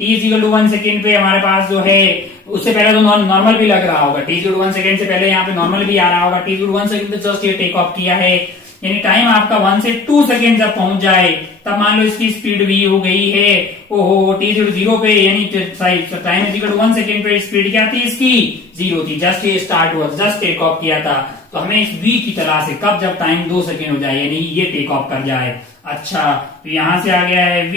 t इक्वल टू 1 सेकेंड पे हमारे पास जो है, उससे पहले तो नॉर्मल भी लग रहा होगा, t इक्वल टू 1 सेकेंड से पहले यहाँ पे नॉर्मल भी आ रहा होगा। t इक्वल टू 1 सेकेंड पे जस्ट ये टेक ऑफ किया है, यानी टाइम आपका 1 से 2 सेकेंड जब पहुंच जाए तब मान लो इसकी स्पीड v हो गई है। ओहो, t इक्वल टू 0 पे यानी टाइम इक्वल टू 1 सेकेंड पे स्पीड क्या थी इसकी, 0 थी। जस्ट ये स्टार्ट हुआ, जस्ट टेक ऑफ किया था। तो हमें इस v की तलाश है कब, जब टाइम 2 सेकेंड हो जाए, यानी ये टेक ऑफ कर जाए। अच्छा, तो यहां से आ गया है v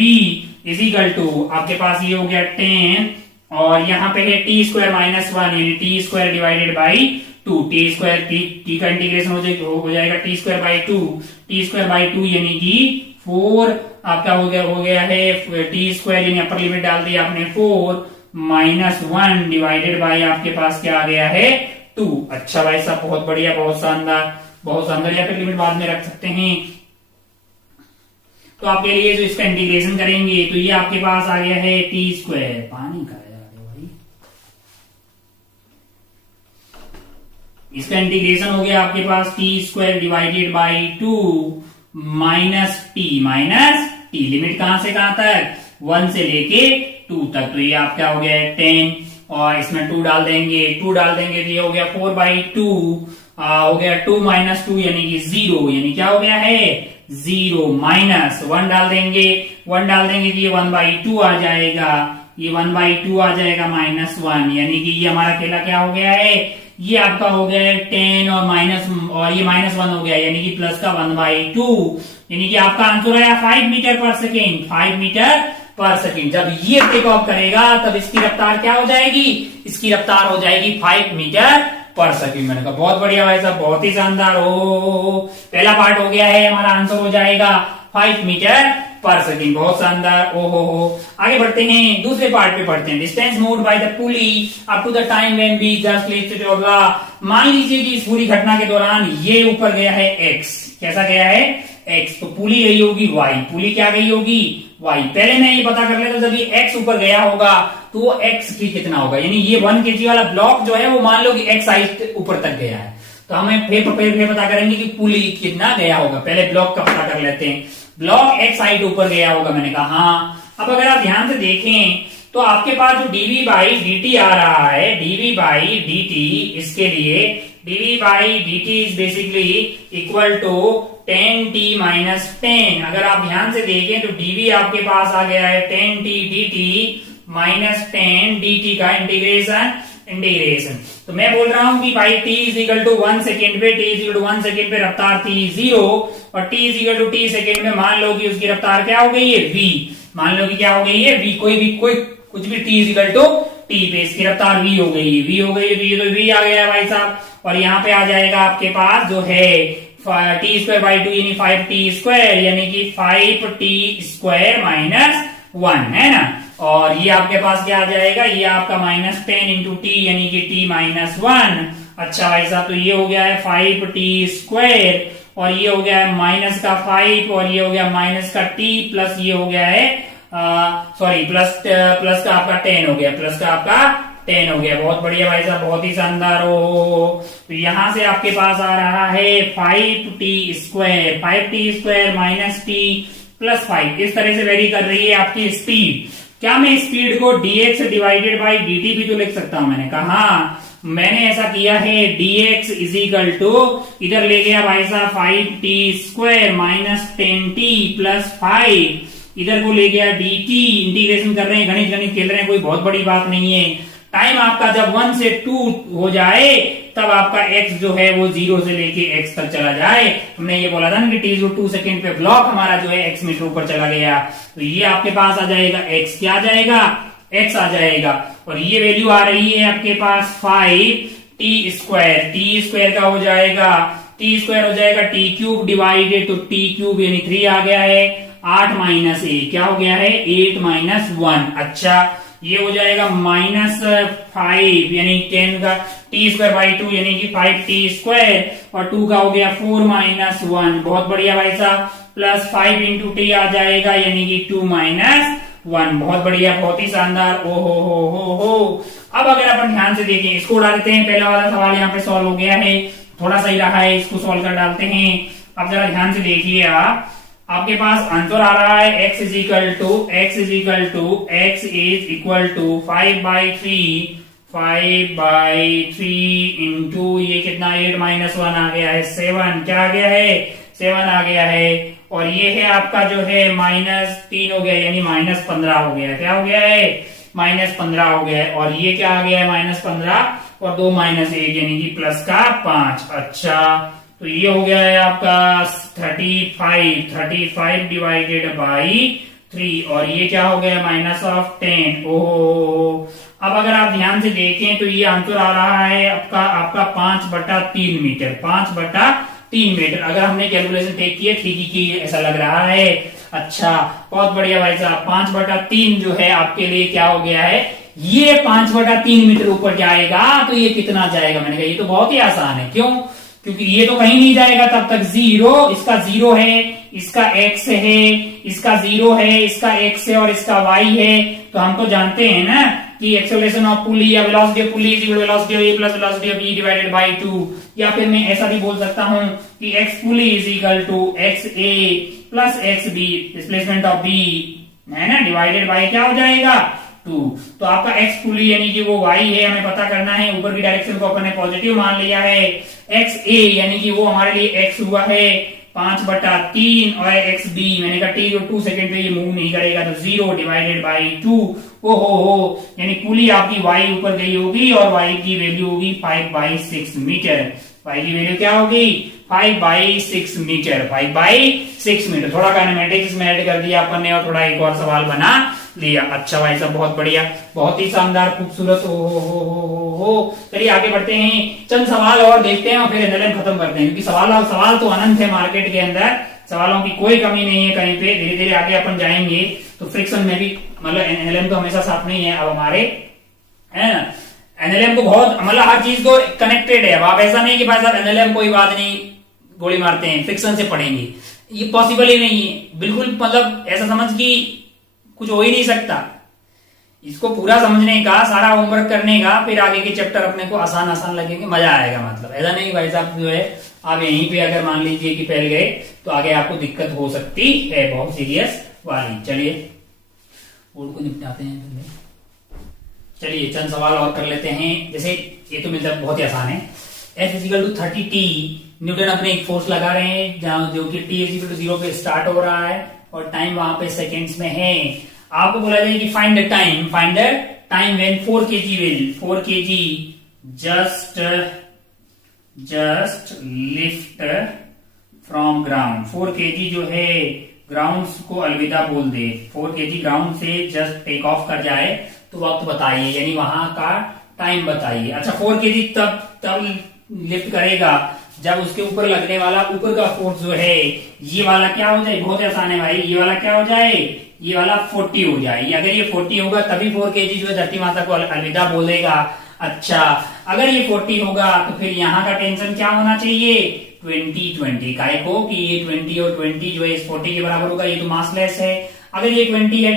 इज इक्वल टू, आपके पास ये हो गया 10 और यहाँ पे है टी स्क्वायर माइनस 1 यानी T square divided by 2। T square T का इंटीग्रेशन हो जाएगा T square by 2, T square by 2 यानी कि 4 आपका हो गया है टी स्क्वायर, यानी अपर लिमिट डाल दी आपने 4 माइनस 1 डिवाइडेड बाई आपके पास क्या आ गया है 2। अच्छा भाई साहब, बहुत बढ़िया, बहुत शानदार, बहुत शानदार। या फिर लिमिट बाद में रख सकते हैं। तो आपके लिए जो इसका इंटीग्रेशन करेंगे तो ये आपके पास आ गया है टी स्क्वायर, पानी का भाई, इसका इंटीग्रेशन हो गया आपके पास T square divided by 2 minus T. Limit कहां से कहां तक, 1 से लेके 2 तक। तो ये आपका हो गया है 10 और इसमें 2 डाल देंगे तो ये हो गया 4 बाई 2 हो गया 2 माइनस 2 यानी कि 0, यानी क्या हो गया है 0 माइनस 1 डाल देंगे तो ये 1 बाई 2 आ जाएगा, ये 1 बाई 2 आ जाएगा माइनस 1, यानी कि ये हमारा अकेला क्या हो गया है, ये आपका हो गया है 10 और ये माइनस 1 हो गया, यानी कि प्लस का 1 बाई 2, यानी कि आपका आंसर आया 5 metre per second, 5 metre per second. जब ये टेक ऑफ करेगा तब इसकी रफ्तार क्या हो जाएगी, इसकी रफ्तार हो जाएगी 5 मीटर पर सेकेंड। मैंने कहा बहुत बढ़िया भाई साहब, बहुत ही शानदार। हो पहला पार्ट हो गया है, हमारा आंसर हो जाएगा 5 मीटर पर सेकेंड, बहुत शानदार। हो आगे बढ़ते हैं, दूसरे पार्ट पे पढ़ते हैं। Distance moved by the pulley up to the time when B just lifted होगा। मान लीजिए कि इस पूरी घटना के दौरान ये ऊपर गया है x, कैसा गया है x, तो पुली गई होगी y, पुली क्या गई होगी y। पहले मैं ये पता कर लेता, जब ये x ऊपर गया होगा तो वो x की कितना होगा, यानी ये 1 kg वाला ब्लॉक जो है वो मान लो कि x हाइट ऊपर तक गया है, तो हमें फिर पता करेंगे कि पुली कितना गया होगा। पहले ब्लॉक का पता कर लेते हैं, ब्लॉक x हाइट ऊपर गया होगा। मैंने कहा हाँ। अब अगर आप ध्यान से देखें तो आपके पास जो dv बाई dt आ रहा है, dv बाई dt, इसके लिए dv by dt is basically equal to 10t minus 10। अगर आप ध्यान से देखें तो dv आपके पास आ गया है 10t dt माइनस 10 dt का इंटीग्रेशन। तो मैं बोल रहा हूं कि भाई t is equal to 1 second पे, t is equal to 1 second पे रफ्तार थी 0 और t is equal to t second में मान लो कि उसकी रफ्तार क्या हो गई है v, मान लो कि क्या हो गई है v, कोई कुछ भी t is equal to t पे इसकी रफ्तार v हो गई है, v हो गई है, तो v आ गया भाई साहब। और यहाँ पे आ जाएगा आपके पास जो है टी स्क्वायर बाई 2 यानी 5t स्क्वायर, यानी कि 5t स्क्वायर माइनस 1 है ना। और ये आपके पास क्या आ जाएगा, ये आपका माइनस 10 इंटू टी यानी कि t माइनस 1। अच्छा भाई साहब, तो ये हो गया है 5t स्क्वायर और ये हो गया है माइनस का 5 और ये हो गया माइनस का t प्लस ये हो गया है सॉरी प्लस का आपका 10 हो गया, प्लस का आपका 10 हो गया। बहुत बढ़िया भाई साहब, बहुत ही शानदार। हो तो यहां से आपके पास आ रहा है 5t square minus t plus 5। इस तरह से वेरी कर रही है आपकी स्पीड। क्या मैं स्पीड को dx डिवाइडेड बाई dt भी तो लिख सकता हूं? मैंने कहा हाँ, मैंने ऐसा किया है। dx इज इक्वल टू इधर ले गया भाई साहब 5t square minus 10t plus 5, इधर को ले गया dt। इंटीग्रेशन कर रहे हैं, गणित खेल रहे हैं, कोई बहुत बड़ी बात नहीं है। टाइम आपका जब 1 से 2 हो जाए तब आपका x जो है वो 0 से लेके x तक चला जाए। हमने ये बोला था ना कि t 2 सेकेंड पे ब्लॉक हमारा जो है x मीटर ऊपर चला गया, तो ये आपके पास आ जाएगा x, क्या आ जाएगा x आ जाएगा। और ये वैल्यू आ रही है आपके पास 5t स्क्वायर का हो जाएगा टी स्क्वायर हो जाएगा टी क्यूब डिवाइडेड, तो टी क्यूब यानी 3 आ गया है। 8 माइनस ए क्या हो गया है 8 माइनस 1। अच्छा ये हो जाएगा -5 यानी 10 का टी स्क्वायर बाई 2 यानी कि 5 टी स्क्वायर, और 2 का हो गया 4 माइनस 1। बहुत बढ़िया भाई साहब, प्लस 5 इंटू टी आ जाएगा यानी कि 2 माइनस 1। बहुत बढ़िया, बहुत ही शानदार। ओ हो। अब अगर अपन ध्यान से देखें, इसको उड़ा देते हैं। पहला वाला सवाल यहाँ पे सॉल्व हो गया है, थोड़ा सही रहा है, इसको सॉल्व कर डालते हैं। अब जरा ध्यान से देखिए आप, आपके पास आंसर आ रहा है x is equal to x is equal to 5/3 into ये कितना 8 माइनस 1 आ गया है 7। क्या आ गया है 7 आ गया है। और ये है आपका जो है -3 हो गया यानी -15 हो गया। क्या हो गया है -15 हो गया है। और ये क्या आ गया है -15 और 2 माइनस 1 यानी कि प्लस का 5। अच्छा तो ये हो गया है आपका 35 डिवाइडेड बाई 3, और ये क्या हो गया -10। ओहो, अब अगर आप ध्यान से देखें तो ये आंसर आ रहा है आपका 5/3 मीटर। 5/3 मीटर अगर हमने कैलकुलेशन टेक की है, ठीक की ऐसा लग रहा है। अच्छा बहुत बढ़िया भाई साहब, 5/3 जो है आपके लिए क्या हो गया है, ये 5/3 मीटर ऊपर जाएगा तो ये कितना जाएगा। मैंने कहा ये तो बहुत ही आसान है, क्यों, क्योंकि ये तो कहीं नहीं जाएगा तब तक। 0 इसका 0 है, इसका x है, इसका 0 है, इसका x है और इसका y है। तो हम तो जानते हैं ना कि एक्सेलरेशन ऑफ पुली या velocity of pulley is equal to velocity of A plus velocity of B divided by 2। या फिर मैं ऐसा भी बोल सकता हूं कि x pulley is equal to x a plus x b displacement of b है ना, डिवाइडेड बाय क्या हो जाएगा 2। तो आपका x पुली यानी कि वो y है, हमें पता करना है। ऊपर की डायरेक्शन को अपन ने पॉजिटिव मान लिया है। x a यानी कि वो हमारे लिए x हुआ है 5/3 और x b मैंने कहा t 2 सेकंड पे ये मूव नहीं करेगा तो 0 डिवाइडेड बाई 2। ओहो यानी पुली आपकी y ऊपर गई होगी और y की वैल्यू होगी 5/6 मीटर। y की वैल्यू क्या होगी 5/6 मीटर। 5/6 मीटर। थोड़ा काइनेमेटिक्स में ऐड कर दिया अपन ने और थोड़ा एक और सवाल बना लिया। अच्छा भाई साहब बहुत बढ़िया, बहुत ही शानदार, खूबसूरत। हो चलिए आगे बढ़ते हैं, चंद सवाल और देखते हैं और फिर एनएलएम खत्म करते हैं, क्योंकि सवाल तो अनंत है मार्केट के अंदर, सवालों की कोई कमी नहीं है कहीं पे। धीरे धीरे आगे अपन जाएंगे तो फ्रिक्शन में भी मतलब एनएलएम तो हमेशा साथ में ही है अब हमारे, है ना। एनएलएम को बहुत मतलब हर चीज को कनेक्टेड है। अब आप ऐसा नहीं कि भाई साहब एनएलएम कोई बात नहीं गोली मारते हैं फ्रिक्शन से पढ़ेंगे, ये पॉसिबल ही नहीं है बिल्कुल। मतलब ऐसा समझ कि कुछ हो ही नहीं सकता। इसको पूरा समझने का, सारा होमवर्क करने का, फिर आगे के चैप्टर अपने को आसान लगेंगे, मजा आएगा। मतलब ऐसा नहीं भाई साहब जो है आप यहीं पे अगर मान लीजिए कि फैल गए तो आगे आपको दिक्कत हो सकती है, बहुत सीरियस वाली। चलिए बोर्ड को निपटाते हैं। चलिए चंद सवाल और कर लेते हैं। जैसे ये तो मतलब बहुत ही आसान है। F is equal to 30t, Newton अपने एक फोर्स लगा रहे हैं जहां जो कि t इजिकल टू 0 पे स्टार्ट हो रहा है और टाइम वहां पे सेकेंड्स में है। आपको बोला जाए कि find the time when 4 kg just lift from ground. 4 kg जो है ग्राउंड को अलविदा बोल दे, 4 kg ग्राउंड से जस्ट टेक ऑफ कर जाए तो वक्त बताइए, यानी वहां का टाइम बताइए। अच्छा 4 kg तब लिफ्ट करेगा जब उसके ऊपर लगने वाला ऊपर का फोर्स जो है ये वाला क्या हो जाए, बहुत आसान है भाई, ये वाला क्या हो जाए, ये वाला 40 हो जाए। अगर ये 40 होगा तभी 4 kg जो है धरती माता को अलविदा बोलेगा। अच्छा अगर ये 40 होगा तो फिर यहाँ का टेंशन क्या होना चाहिए 20 काय को कि ये 20 और 20 जो है इस 40 के बराबर होगा, ये तो मासलेस है। अगर ये 20 है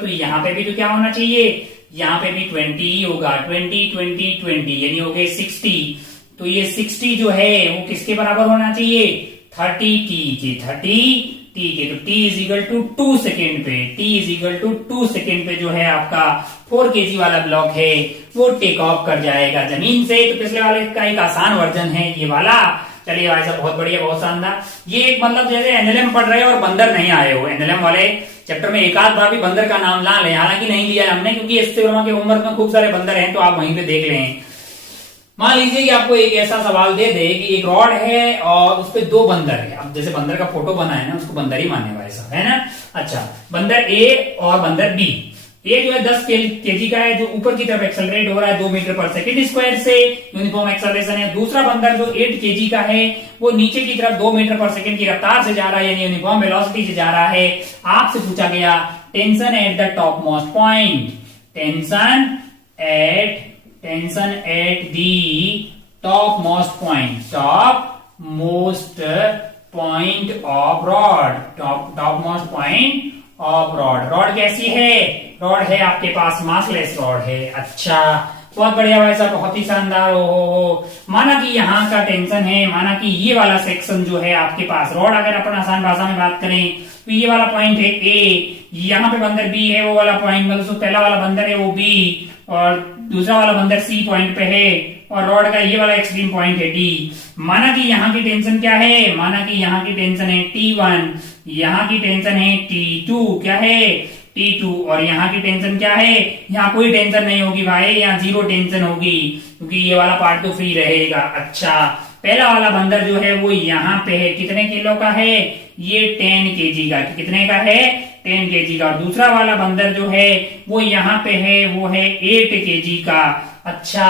तो यहाँ पे भी तो क्या होना चाहिए, यहाँ पे भी 20 ही होगा। 20 यानी हो गए 60। तो ये 60 जो है वो किसके बराबर होना चाहिए 30t के। 30t के तो t is equal to 2 second पे, t is equal to 2 second पे जो है आपका 4 kg वाला ब्लॉक है वो टेक ऑफ कर जाएगा जमीन से। तो पिछले वाले का एक आसान वर्जन है ये वाला। चलिए भाई साहब बहुत बढ़िया, बहुत शानदार। ये एक मतलब जैसे एनएलएम पढ़ रहे हो और बंदर नहीं आए हो, एनएलएम वाले चैप्टर में एक आध बार भी बंदर का नाम ना ले, हालांकि नहीं लिया है हमने क्योंकि इससे के होमवर्क में खूब सारे बंदर हैं तो आप वहीं पे देख लें। मान लीजिए कि आपको एक ऐसा सवाल दे दे कि एक रॉड है और उस पे 2 बंदर है। अब जैसे बंदर का फोटो बना है ना, उसको बंदर ही मानने भाई साहब, है ना। अच्छा बंदर ए और बंदर बी, ये जो है 10 केजी का है, जो ऊपर की तरफ एक्सेलरेट हो रहा है 2 मीटर पर सेकंड स्क्वायर से, यूनिफॉर्म एक्सेलरेशन है। दूसरा बंदर जो 8 केजी का है वो नीचे की तरफ 2 मीटर पर सेकंड की रफ्तार से जा रहा है, यानी यूनिफॉर्म वेलोसिटी से जा रहा है। आपसे पूछा गया tension at the top most point, tension at the top most point, top most point of rod, top most point of rod. Rod कैसी है? रॉड है आपके पास मासलेस रॉड है। अच्छा, बहुत बढ़िया भाई साहब, बहुत ही शानदार। हो माना कि यहाँ का टेंशन है, माना कि ये वाला सेक्शन जो है आपके पास रॉड, अगर अपन आसान भाषा में बात करें तो ये वाला पॉइंट है ए, यहाँ पे बंदर बी है, वो वाला पॉइंट मतलब पहला वाला बंदर है वो बी, और दूसरा वाला बंदर सी पॉइंट पे है, और रॉड का ये वाला एक्सट्रीम पॉइंट है डी। माना कि यहाँ की टेंशन क्या है? माना कि यहाँ की टेंशन है T1, यहाँ की टेंशन है T2, क्या है? T2, और यहाँ की टेंशन क्या है? यहाँ कोई टेंशन नहीं होगी भाई, यहाँ 0 टेंशन होगी, क्योंकि ये वाला पार्ट तो फ्री रहेगा। अच्छा, पहला वाला बंदर जो है वो यहाँ पे है, कितने किलो का है? ये 10 केजी का, कितने का है? 10 केजी का। और दूसरा वाला बंदर जो है वो यहाँ पे है, वो है 8 केजी का। अच्छा,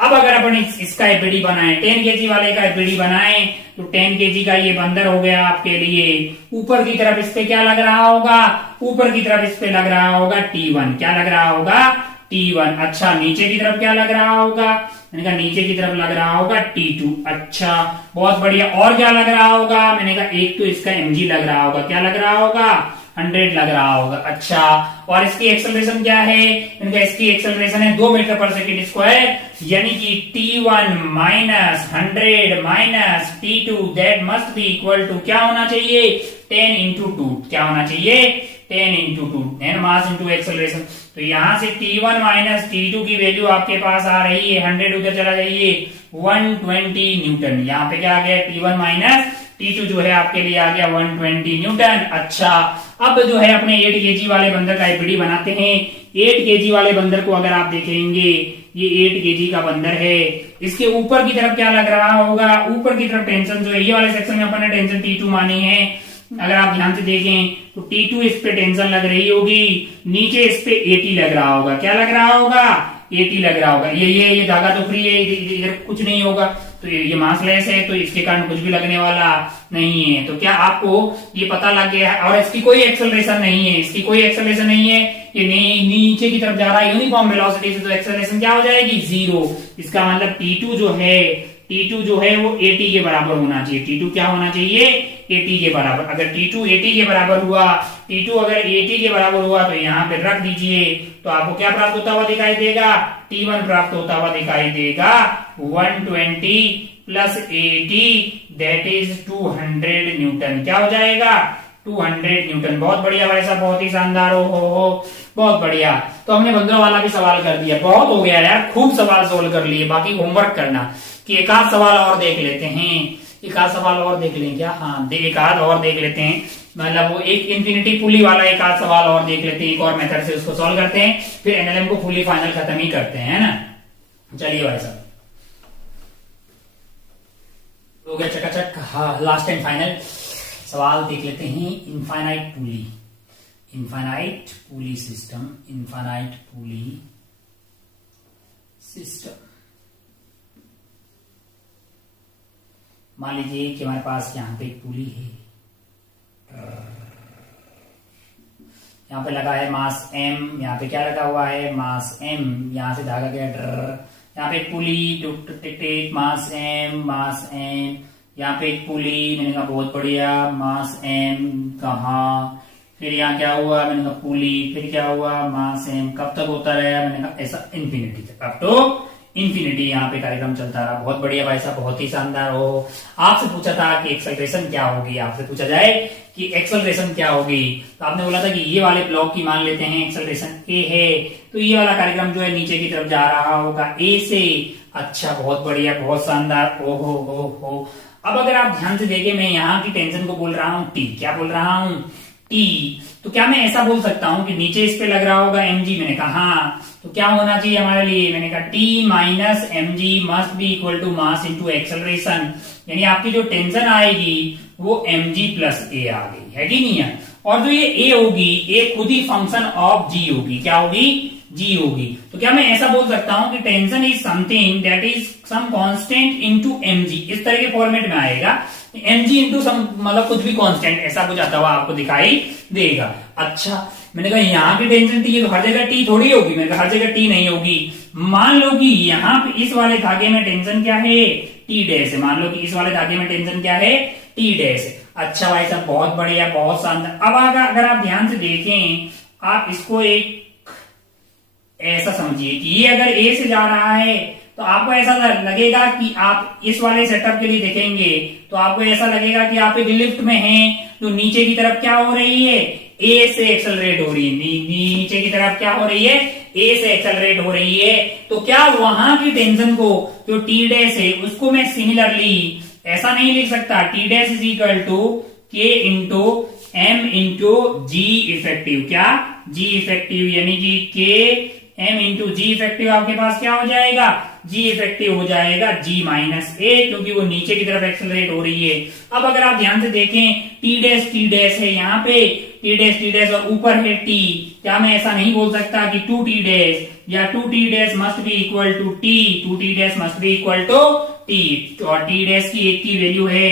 अब अगर अपन इसका एफबीडी बनाए, 10 केजी वाले का एफबीडी बनाए, तो 10 केजी का ये बंदर हो गया आपके लिए। ऊपर की तरफ इस पे क्या लग रहा होगा? ऊपर की तरफ इस पे लग रहा होगा T1, क्या लग रहा होगा? T1। अच्छा, नीचे की तरफ क्या लग रहा होगा? मैंने कहा नीचे की तरफ लग रहा होगा T2। अच्छा, बहुत बढ़िया। और क्या लग रहा होगा? मैंने कहा एक तो इसका mg लग रहा होगा, क्या लग रहा होगा? 100 लग रहा होगा। अच्छा, और इसकी एक्सेलरेशन क्या है? इनका इसकी एक्सेलरेशन है 2 मीटर पर सेकंड स्क्वायर, यानी कि T1 minus 100 minus T2 that must be equal to क्या होना चाहिए? 10 इंटू 2, क्या होना चाहिए? 10 इंटू 2, मास इंटू एक्सेलरेशन। तो यहां से T1 माइनस T2 की वैल्यू आपके पास आ रही है 100, उधर चला जाइए 120 न्यूटन। यहाँ पे क्या आ गया? T1 माइनस T2 जो है आपके लिए आ गया 120 न्यूटन। अच्छा, अब जो है अपने 8 केजी वाले बंदर का एफबीडी बनाते हैं। 8 केजी वाले बंदर को अगर आप देखेंगे, ये 8 केजी का बंदर है, इसके ऊपर की तरफ क्या लग रहा होगा? ऊपर की तरफ टेंशन जो है, ये वाले सेक्शन में अपन ने टेंशन T2 मानी है। अगर आप ध्यान से देखें तो T2 इस पे टेंशन लग रही होगी, नीचे इस पे 80 लग रहा होगा, क्या लग रहा होगा? 80 लग रहा होगा। ये धागा तो फ्री है, इधर कुछ नहीं होगा, तो ये मासलेस है, तो इसके कारण कुछ भी लगने वाला नहीं है। तो क्या आपको ये पता लग गया है? और इसकी कोई एक्सेलरेशन नहीं है, इसकी कोई एक्सेलरेशन नहीं है, ये नीचे की तरफ जा रहा है यूनिफॉर्म वेलोसिटी से, तो एक्सेलरेशन क्या हो जाएगी? 0। इसका मतलब T2 जो है वो 80 के बराबर होना चाहिए। T2 क्या होना चाहिए? 80 के बराबर। अगर T2 80 के बराबर हुआ, T2 अगर 80 के बराबर हुआ तो यहाँ पे रख दीजिए, तो आपको क्या प्राप्त होता हुआ दिखाई देगा? T1 प्राप्त होता हुआ दिखाई देगा 120 प्लस 80 दैट इज 200 न्यूटन। क्या हो जाएगा? 200 न्यूटन। बहुत बढ़िया भाई साहब, बहुत ही शानदार। हो बहुत बढ़िया। तो हमने बंदरों वाला भी सवाल कर दिया, बहुत हो गया यार, खूब सवाल सोल्व कर लिए। बाकी होमवर्क करना कि एक आध सवाल और देख लेते हैं, एक आध सवाल और देख लें क्या? हाँ, एक आध और देख लेते हैं, मतलब वो एक इंफिनिटी पुली वाला एक आध सवाल और देख लेते हैं, एक और मेथड से उसको सॉल्व करते हैं, फिर एनएलएम को फुली फाइनल खत्म ही करते हैं, है ना। चलिए भाई साहब, हो गया चकाचक। हाँ, लास्ट एंड फाइनल सवाल देख लेते हैं। इनफाइनाइट पुली सिस्टम, इनफाइनाइट पुली सिस्टम। मान लीजिए कि हमारे पास यहाँ पे एक पुली है, यहाँ पे लगा है मास m, यहाँ पे क्या लगा हुआ है? मास m। यहाँ से धागा गया यहाँ पे एक पुली, मास m, यहाँ पे एक पुली, मैंने कहा बहुत बढ़िया, मास m कहा, फिर यहाँ क्या हुआ? मैंने कहा पुली, फिर क्या हुआ? मास m। कब तक होता रहा? मैंने कहा ऐसा इन्फिनिटी तक, अप टू इन्फिनिटी यहाँ पे कार्यक्रम चलता रहा। बहुत बढ़िया भाई साहब, बहुत ही शानदार। हो आपसे पूछा था कि एक्सेलरेशन क्या होगी, आपसे पूछा जाए कि एक्सेलरेशन क्या होगी, तो आपने बोला था कि ये वाले ब्लॉक की मान लेते हैं एक्सेलरेशन ए है, तो ये वाला कार्यक्रम जो है नीचे की तरफ जा रहा होगा ए से। अच्छा, बहुत बढ़िया, बहुत शानदार। ओहो। अब अगर आप ध्यान से देखें, मैं यहाँ की टेंशन को बोल रहा हूँ टी, क्या बोल रहा हूँ? टी। तो क्या मैं ऐसा बोल सकता हूँ कि नीचे इस पे लग रहा होगा mg? मैंने कहा हाँ, तो क्या होना चाहिए हमारे लिए? मैंने कहा T minus mg must be equal to mass into acceleration, यानी आपकी जो टेंशन आएगी वो mg प्लस a आ गई है कि नहीं है। और जो ये ए होगी, ए खुद ही फंक्शन ऑफ जी होगी। क्या होगी? जी होगी। तो क्या मैं ऐसा बोल सकता हूं कि tension is something that is some constant into m g, इस तरह के फॉर्मेट में आएगा। एमजी इंटू सम मतलब कुछ भी कांस्टेंट, ऐसा कुछ आता हुआ आपको दिखाई देगा। अच्छा, मैंने कहा यहाँ की टेंशन टी है तो हर जगह टी थोड़ी होगी। मैंने कहा हर जगह टी नहीं होगी। मान लो कि यहाँ पे इस वाले धागे में टेंशन क्या है? टी डैश है। मान लो कि इस वाले धागे में टेंशन क्या है? टी डैश है। अच्छा भाई साहब, बहुत बढ़िया, बहुत शानदार। अब अगर आप ध्यान से देखें, आप इसको एक ऐसा समझिए कि ये अगर ए से जा रहा है तो आपको ऐसा लगेगा कि आप इस वाले सेटअप के लिए देखेंगे तो आपको ऐसा लगेगा कि आप एक लिफ्ट में हैं, जो नीचे की तरफ क्या हो रही है? ए से एक्सेलरेट हो रही है। नीचे की तरफ क्या हो रही है? ए से एक्सेलरेट हो रही है। तो क्या वहां की टेंशन को, जो टी डैश है, उसको मैं सिमिलरली ऐसा नहीं लिख सकता? T dash is equal to k into m into g effective. क्या? जी इफेक्टिव, यानी कि के एम इंटू जी इफेक्टिव आपके पास क्या हो जाएगा? जी इफेक्टिव हो जाएगा जी माइनस ए, क्योंकि वो नीचे की तरफ एक्सेलरेट हो रही है। अब अगर आप ध्यान से देखें, टी डैश है यहाँ पे, टी डैश और ऊपर है टी। क्या मैं ऐसा नहीं बोल सकता कि टू टी डैश या two T dash must be equal to T? Two T dash must be equal to T, और टी डैश की एक की वैल्यू है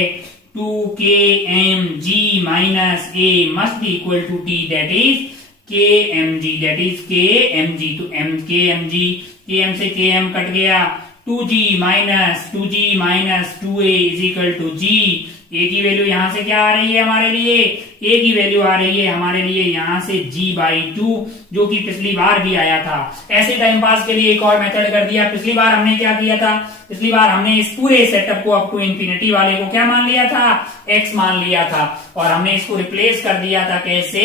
2kmg minus a must be equal to T, that is kmg, that is kmg। तो kmg, km से km cut गया, 2g minus 2a is equal to g। A की value यहां से क्या आ रही है हमारे लिए? ए की वैल्यू आ रही है हमारे लिए यहां से g/2, जो कि पिछली बार भी आया था। ऐसे टाइम पास के लिए एक और मेथड कर दिया। पिछली बार हमने क्या किया था? पिछली बार हमने इस पूरे सेटअप को अप टू इंफिनिटी वाले को क्या मान लिया था? x मान लिया था, और हमने इसको रिप्लेस कर दिया था। कैसे?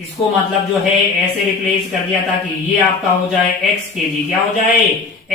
इसको मतलब जो है ऐसे रिप्लेस कर दिया था कि ये आपका हो जाए x kg, क्या हो जाए?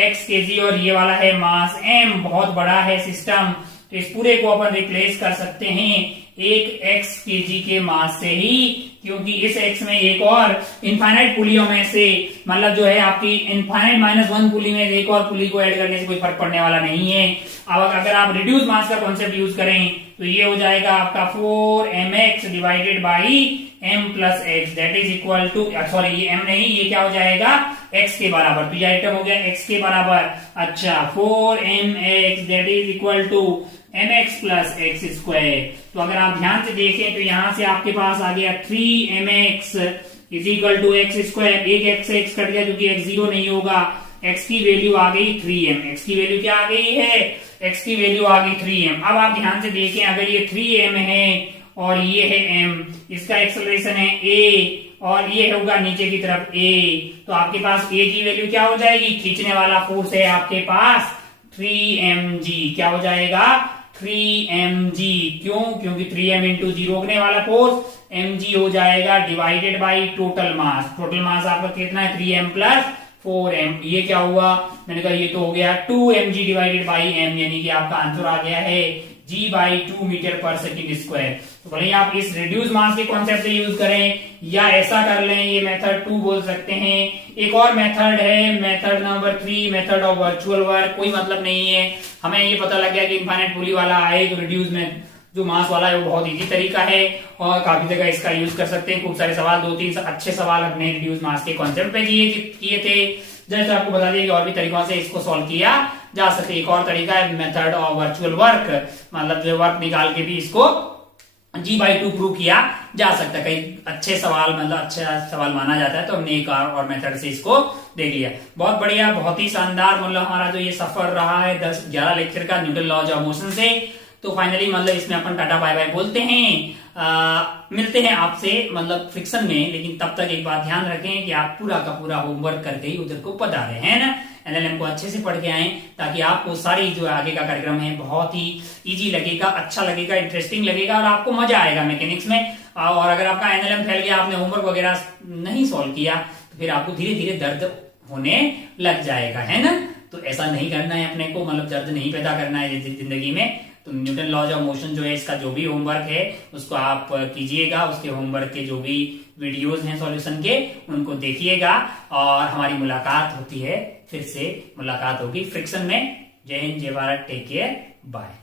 x kg, और ये वाला है मास m, बहुत बड़ा है सिस्टम। तो इस पूरे को अपन रिप्लेस कर सकते हैं एक x kg के मास से ही, क्योंकि इस x में एक और इनफाइनाइट पुलियों में से, मतलब जो है आपकी इनफाइनाइट -1 पुली में एक और पुली को ऐड करने से कोई फर्क पड़ने वाला नहीं है। अब अगर आप रिड्यूस मास का कॉन्सेप्ट यूज करें तो ये हो जाएगा आपका 4mx divided by m plus x, that is equal to, sorry ये m नहीं, ये क्या हो जाएगा? x के बराबर। तो ये आइटम हो गया x के बराबर। अच्छा, 4mx that is equal to mx plus x square. तो अगर आप ध्यान से देखें तो यहां से आपके पास आ गया 3mx is equal to x square. एक x से x कट गया क्योंकि x 0 नहीं होगा। x की वैल्यू आ गई 3m। x की वैल्यू क्या आ गई है? x की वैल्यू आ गई 3m। अब आप ध्यान से देखें, अगर ये 3m है और ये है m, इसका एक्सेलरेशन है a और ये होगा नीचे की तरफ a, तो आपके पास a की वैल्यू क्या हो जाएगी? खींचने वाला फोर्स है आपके पास 3mg। क्या हो जाएगा? 3mg। क्यों? क्योंकि 3m इंटू जी रोकने वाला फोर्स mg हो जाएगा divided by total mass. Total mass आपका कितना है? 3m plus 4m। ये क्या हुआ? मैंने कहा ये तो हो गया 2mg डिवाइडेड बाई m, यानी कि आपका आंसर आ गया है g/2 metre per second square. तो भले आप इस रिड्यूस मास के कॉन्सेप्ट से यूज करें या ऐसा कर लें, ये मेथड 2 बोल सकते हैं। एक और मेथड है, method number 3, method of virtual work. कोई मतलब नहीं है, हमें ये पता लग गया कि इनफाइनाइट पुली वाला आए तो रिड्यूस में जो मास वाला है वो बहुत इजी तरीका है और काफी जगह इसका यूज कर सकते हैं। खूब सारे सवाल, 2-3 अच्छे सवाल अपने रिड्यूस मास के कॉन्सेप्ट पे किए थे। जस्ट आपको बता दिया कि और भी तरीकों से इसको सॉल्व किया जा सकते। एक और तरीका है मेथड ऑफ वर्चुअल वर्क, मतलब जो वर्क निकाल के भी इसको g/2 प्रूव किया जा सकता है। कई अच्छे सवाल, मतलब अच्छा सवाल माना जाता है, तो हमने एक और मेथड से इसको देख लिया। बहुत बढ़िया, बहुत ही शानदार, मतलब हमारा जो ये सफर रहा है 10-11 लेक्चर का न्यूटन लॉज ऑफ मोशन से। तो फाइनली मतलब इसमें अपन टाटा बाय बाय बोलते हैं। मिलते हैं आपसे मतलब फ्रिक्शन में, लेकिन तब तक एक बात ध्यान रखें कि आप पूरा का पूरा होमवर्क करके ही उधर को पधारे, है ना। एनएलएम को अच्छे से पढ़ के आए ताकि आपको सारी जो आगे का कार्यक्रम है बहुत ही इजी लगेगा, अच्छा लगेगा, इंटरेस्टिंग लगेगा और आपको मजा आएगा मैकेनिक्स में। और अगर आपका एनएलएम फैल गया, आपने होमवर्क वगैरह नहीं सॉल्व किया, तो फिर आपको धीरे धीरे दर्द होने लग जाएगा, है ना। तो ऐसा नहीं करना है अपने को, मतलब दर्द नहीं पैदा करना है जिंदगी में। तो न्यूटन लॉज ऑफ मोशन जो है, इसका जो भी होमवर्क है उसको आप कीजिएगा। उसके होमवर्क के जो भी वीडियोस हैं सॉल्यूशन के, उनको देखिएगा और हमारी मुलाकात होती है, फिर से मुलाकात होगी फ्रिक्शन में। जय हिंद, जय भारत, टेक केयर, बाय।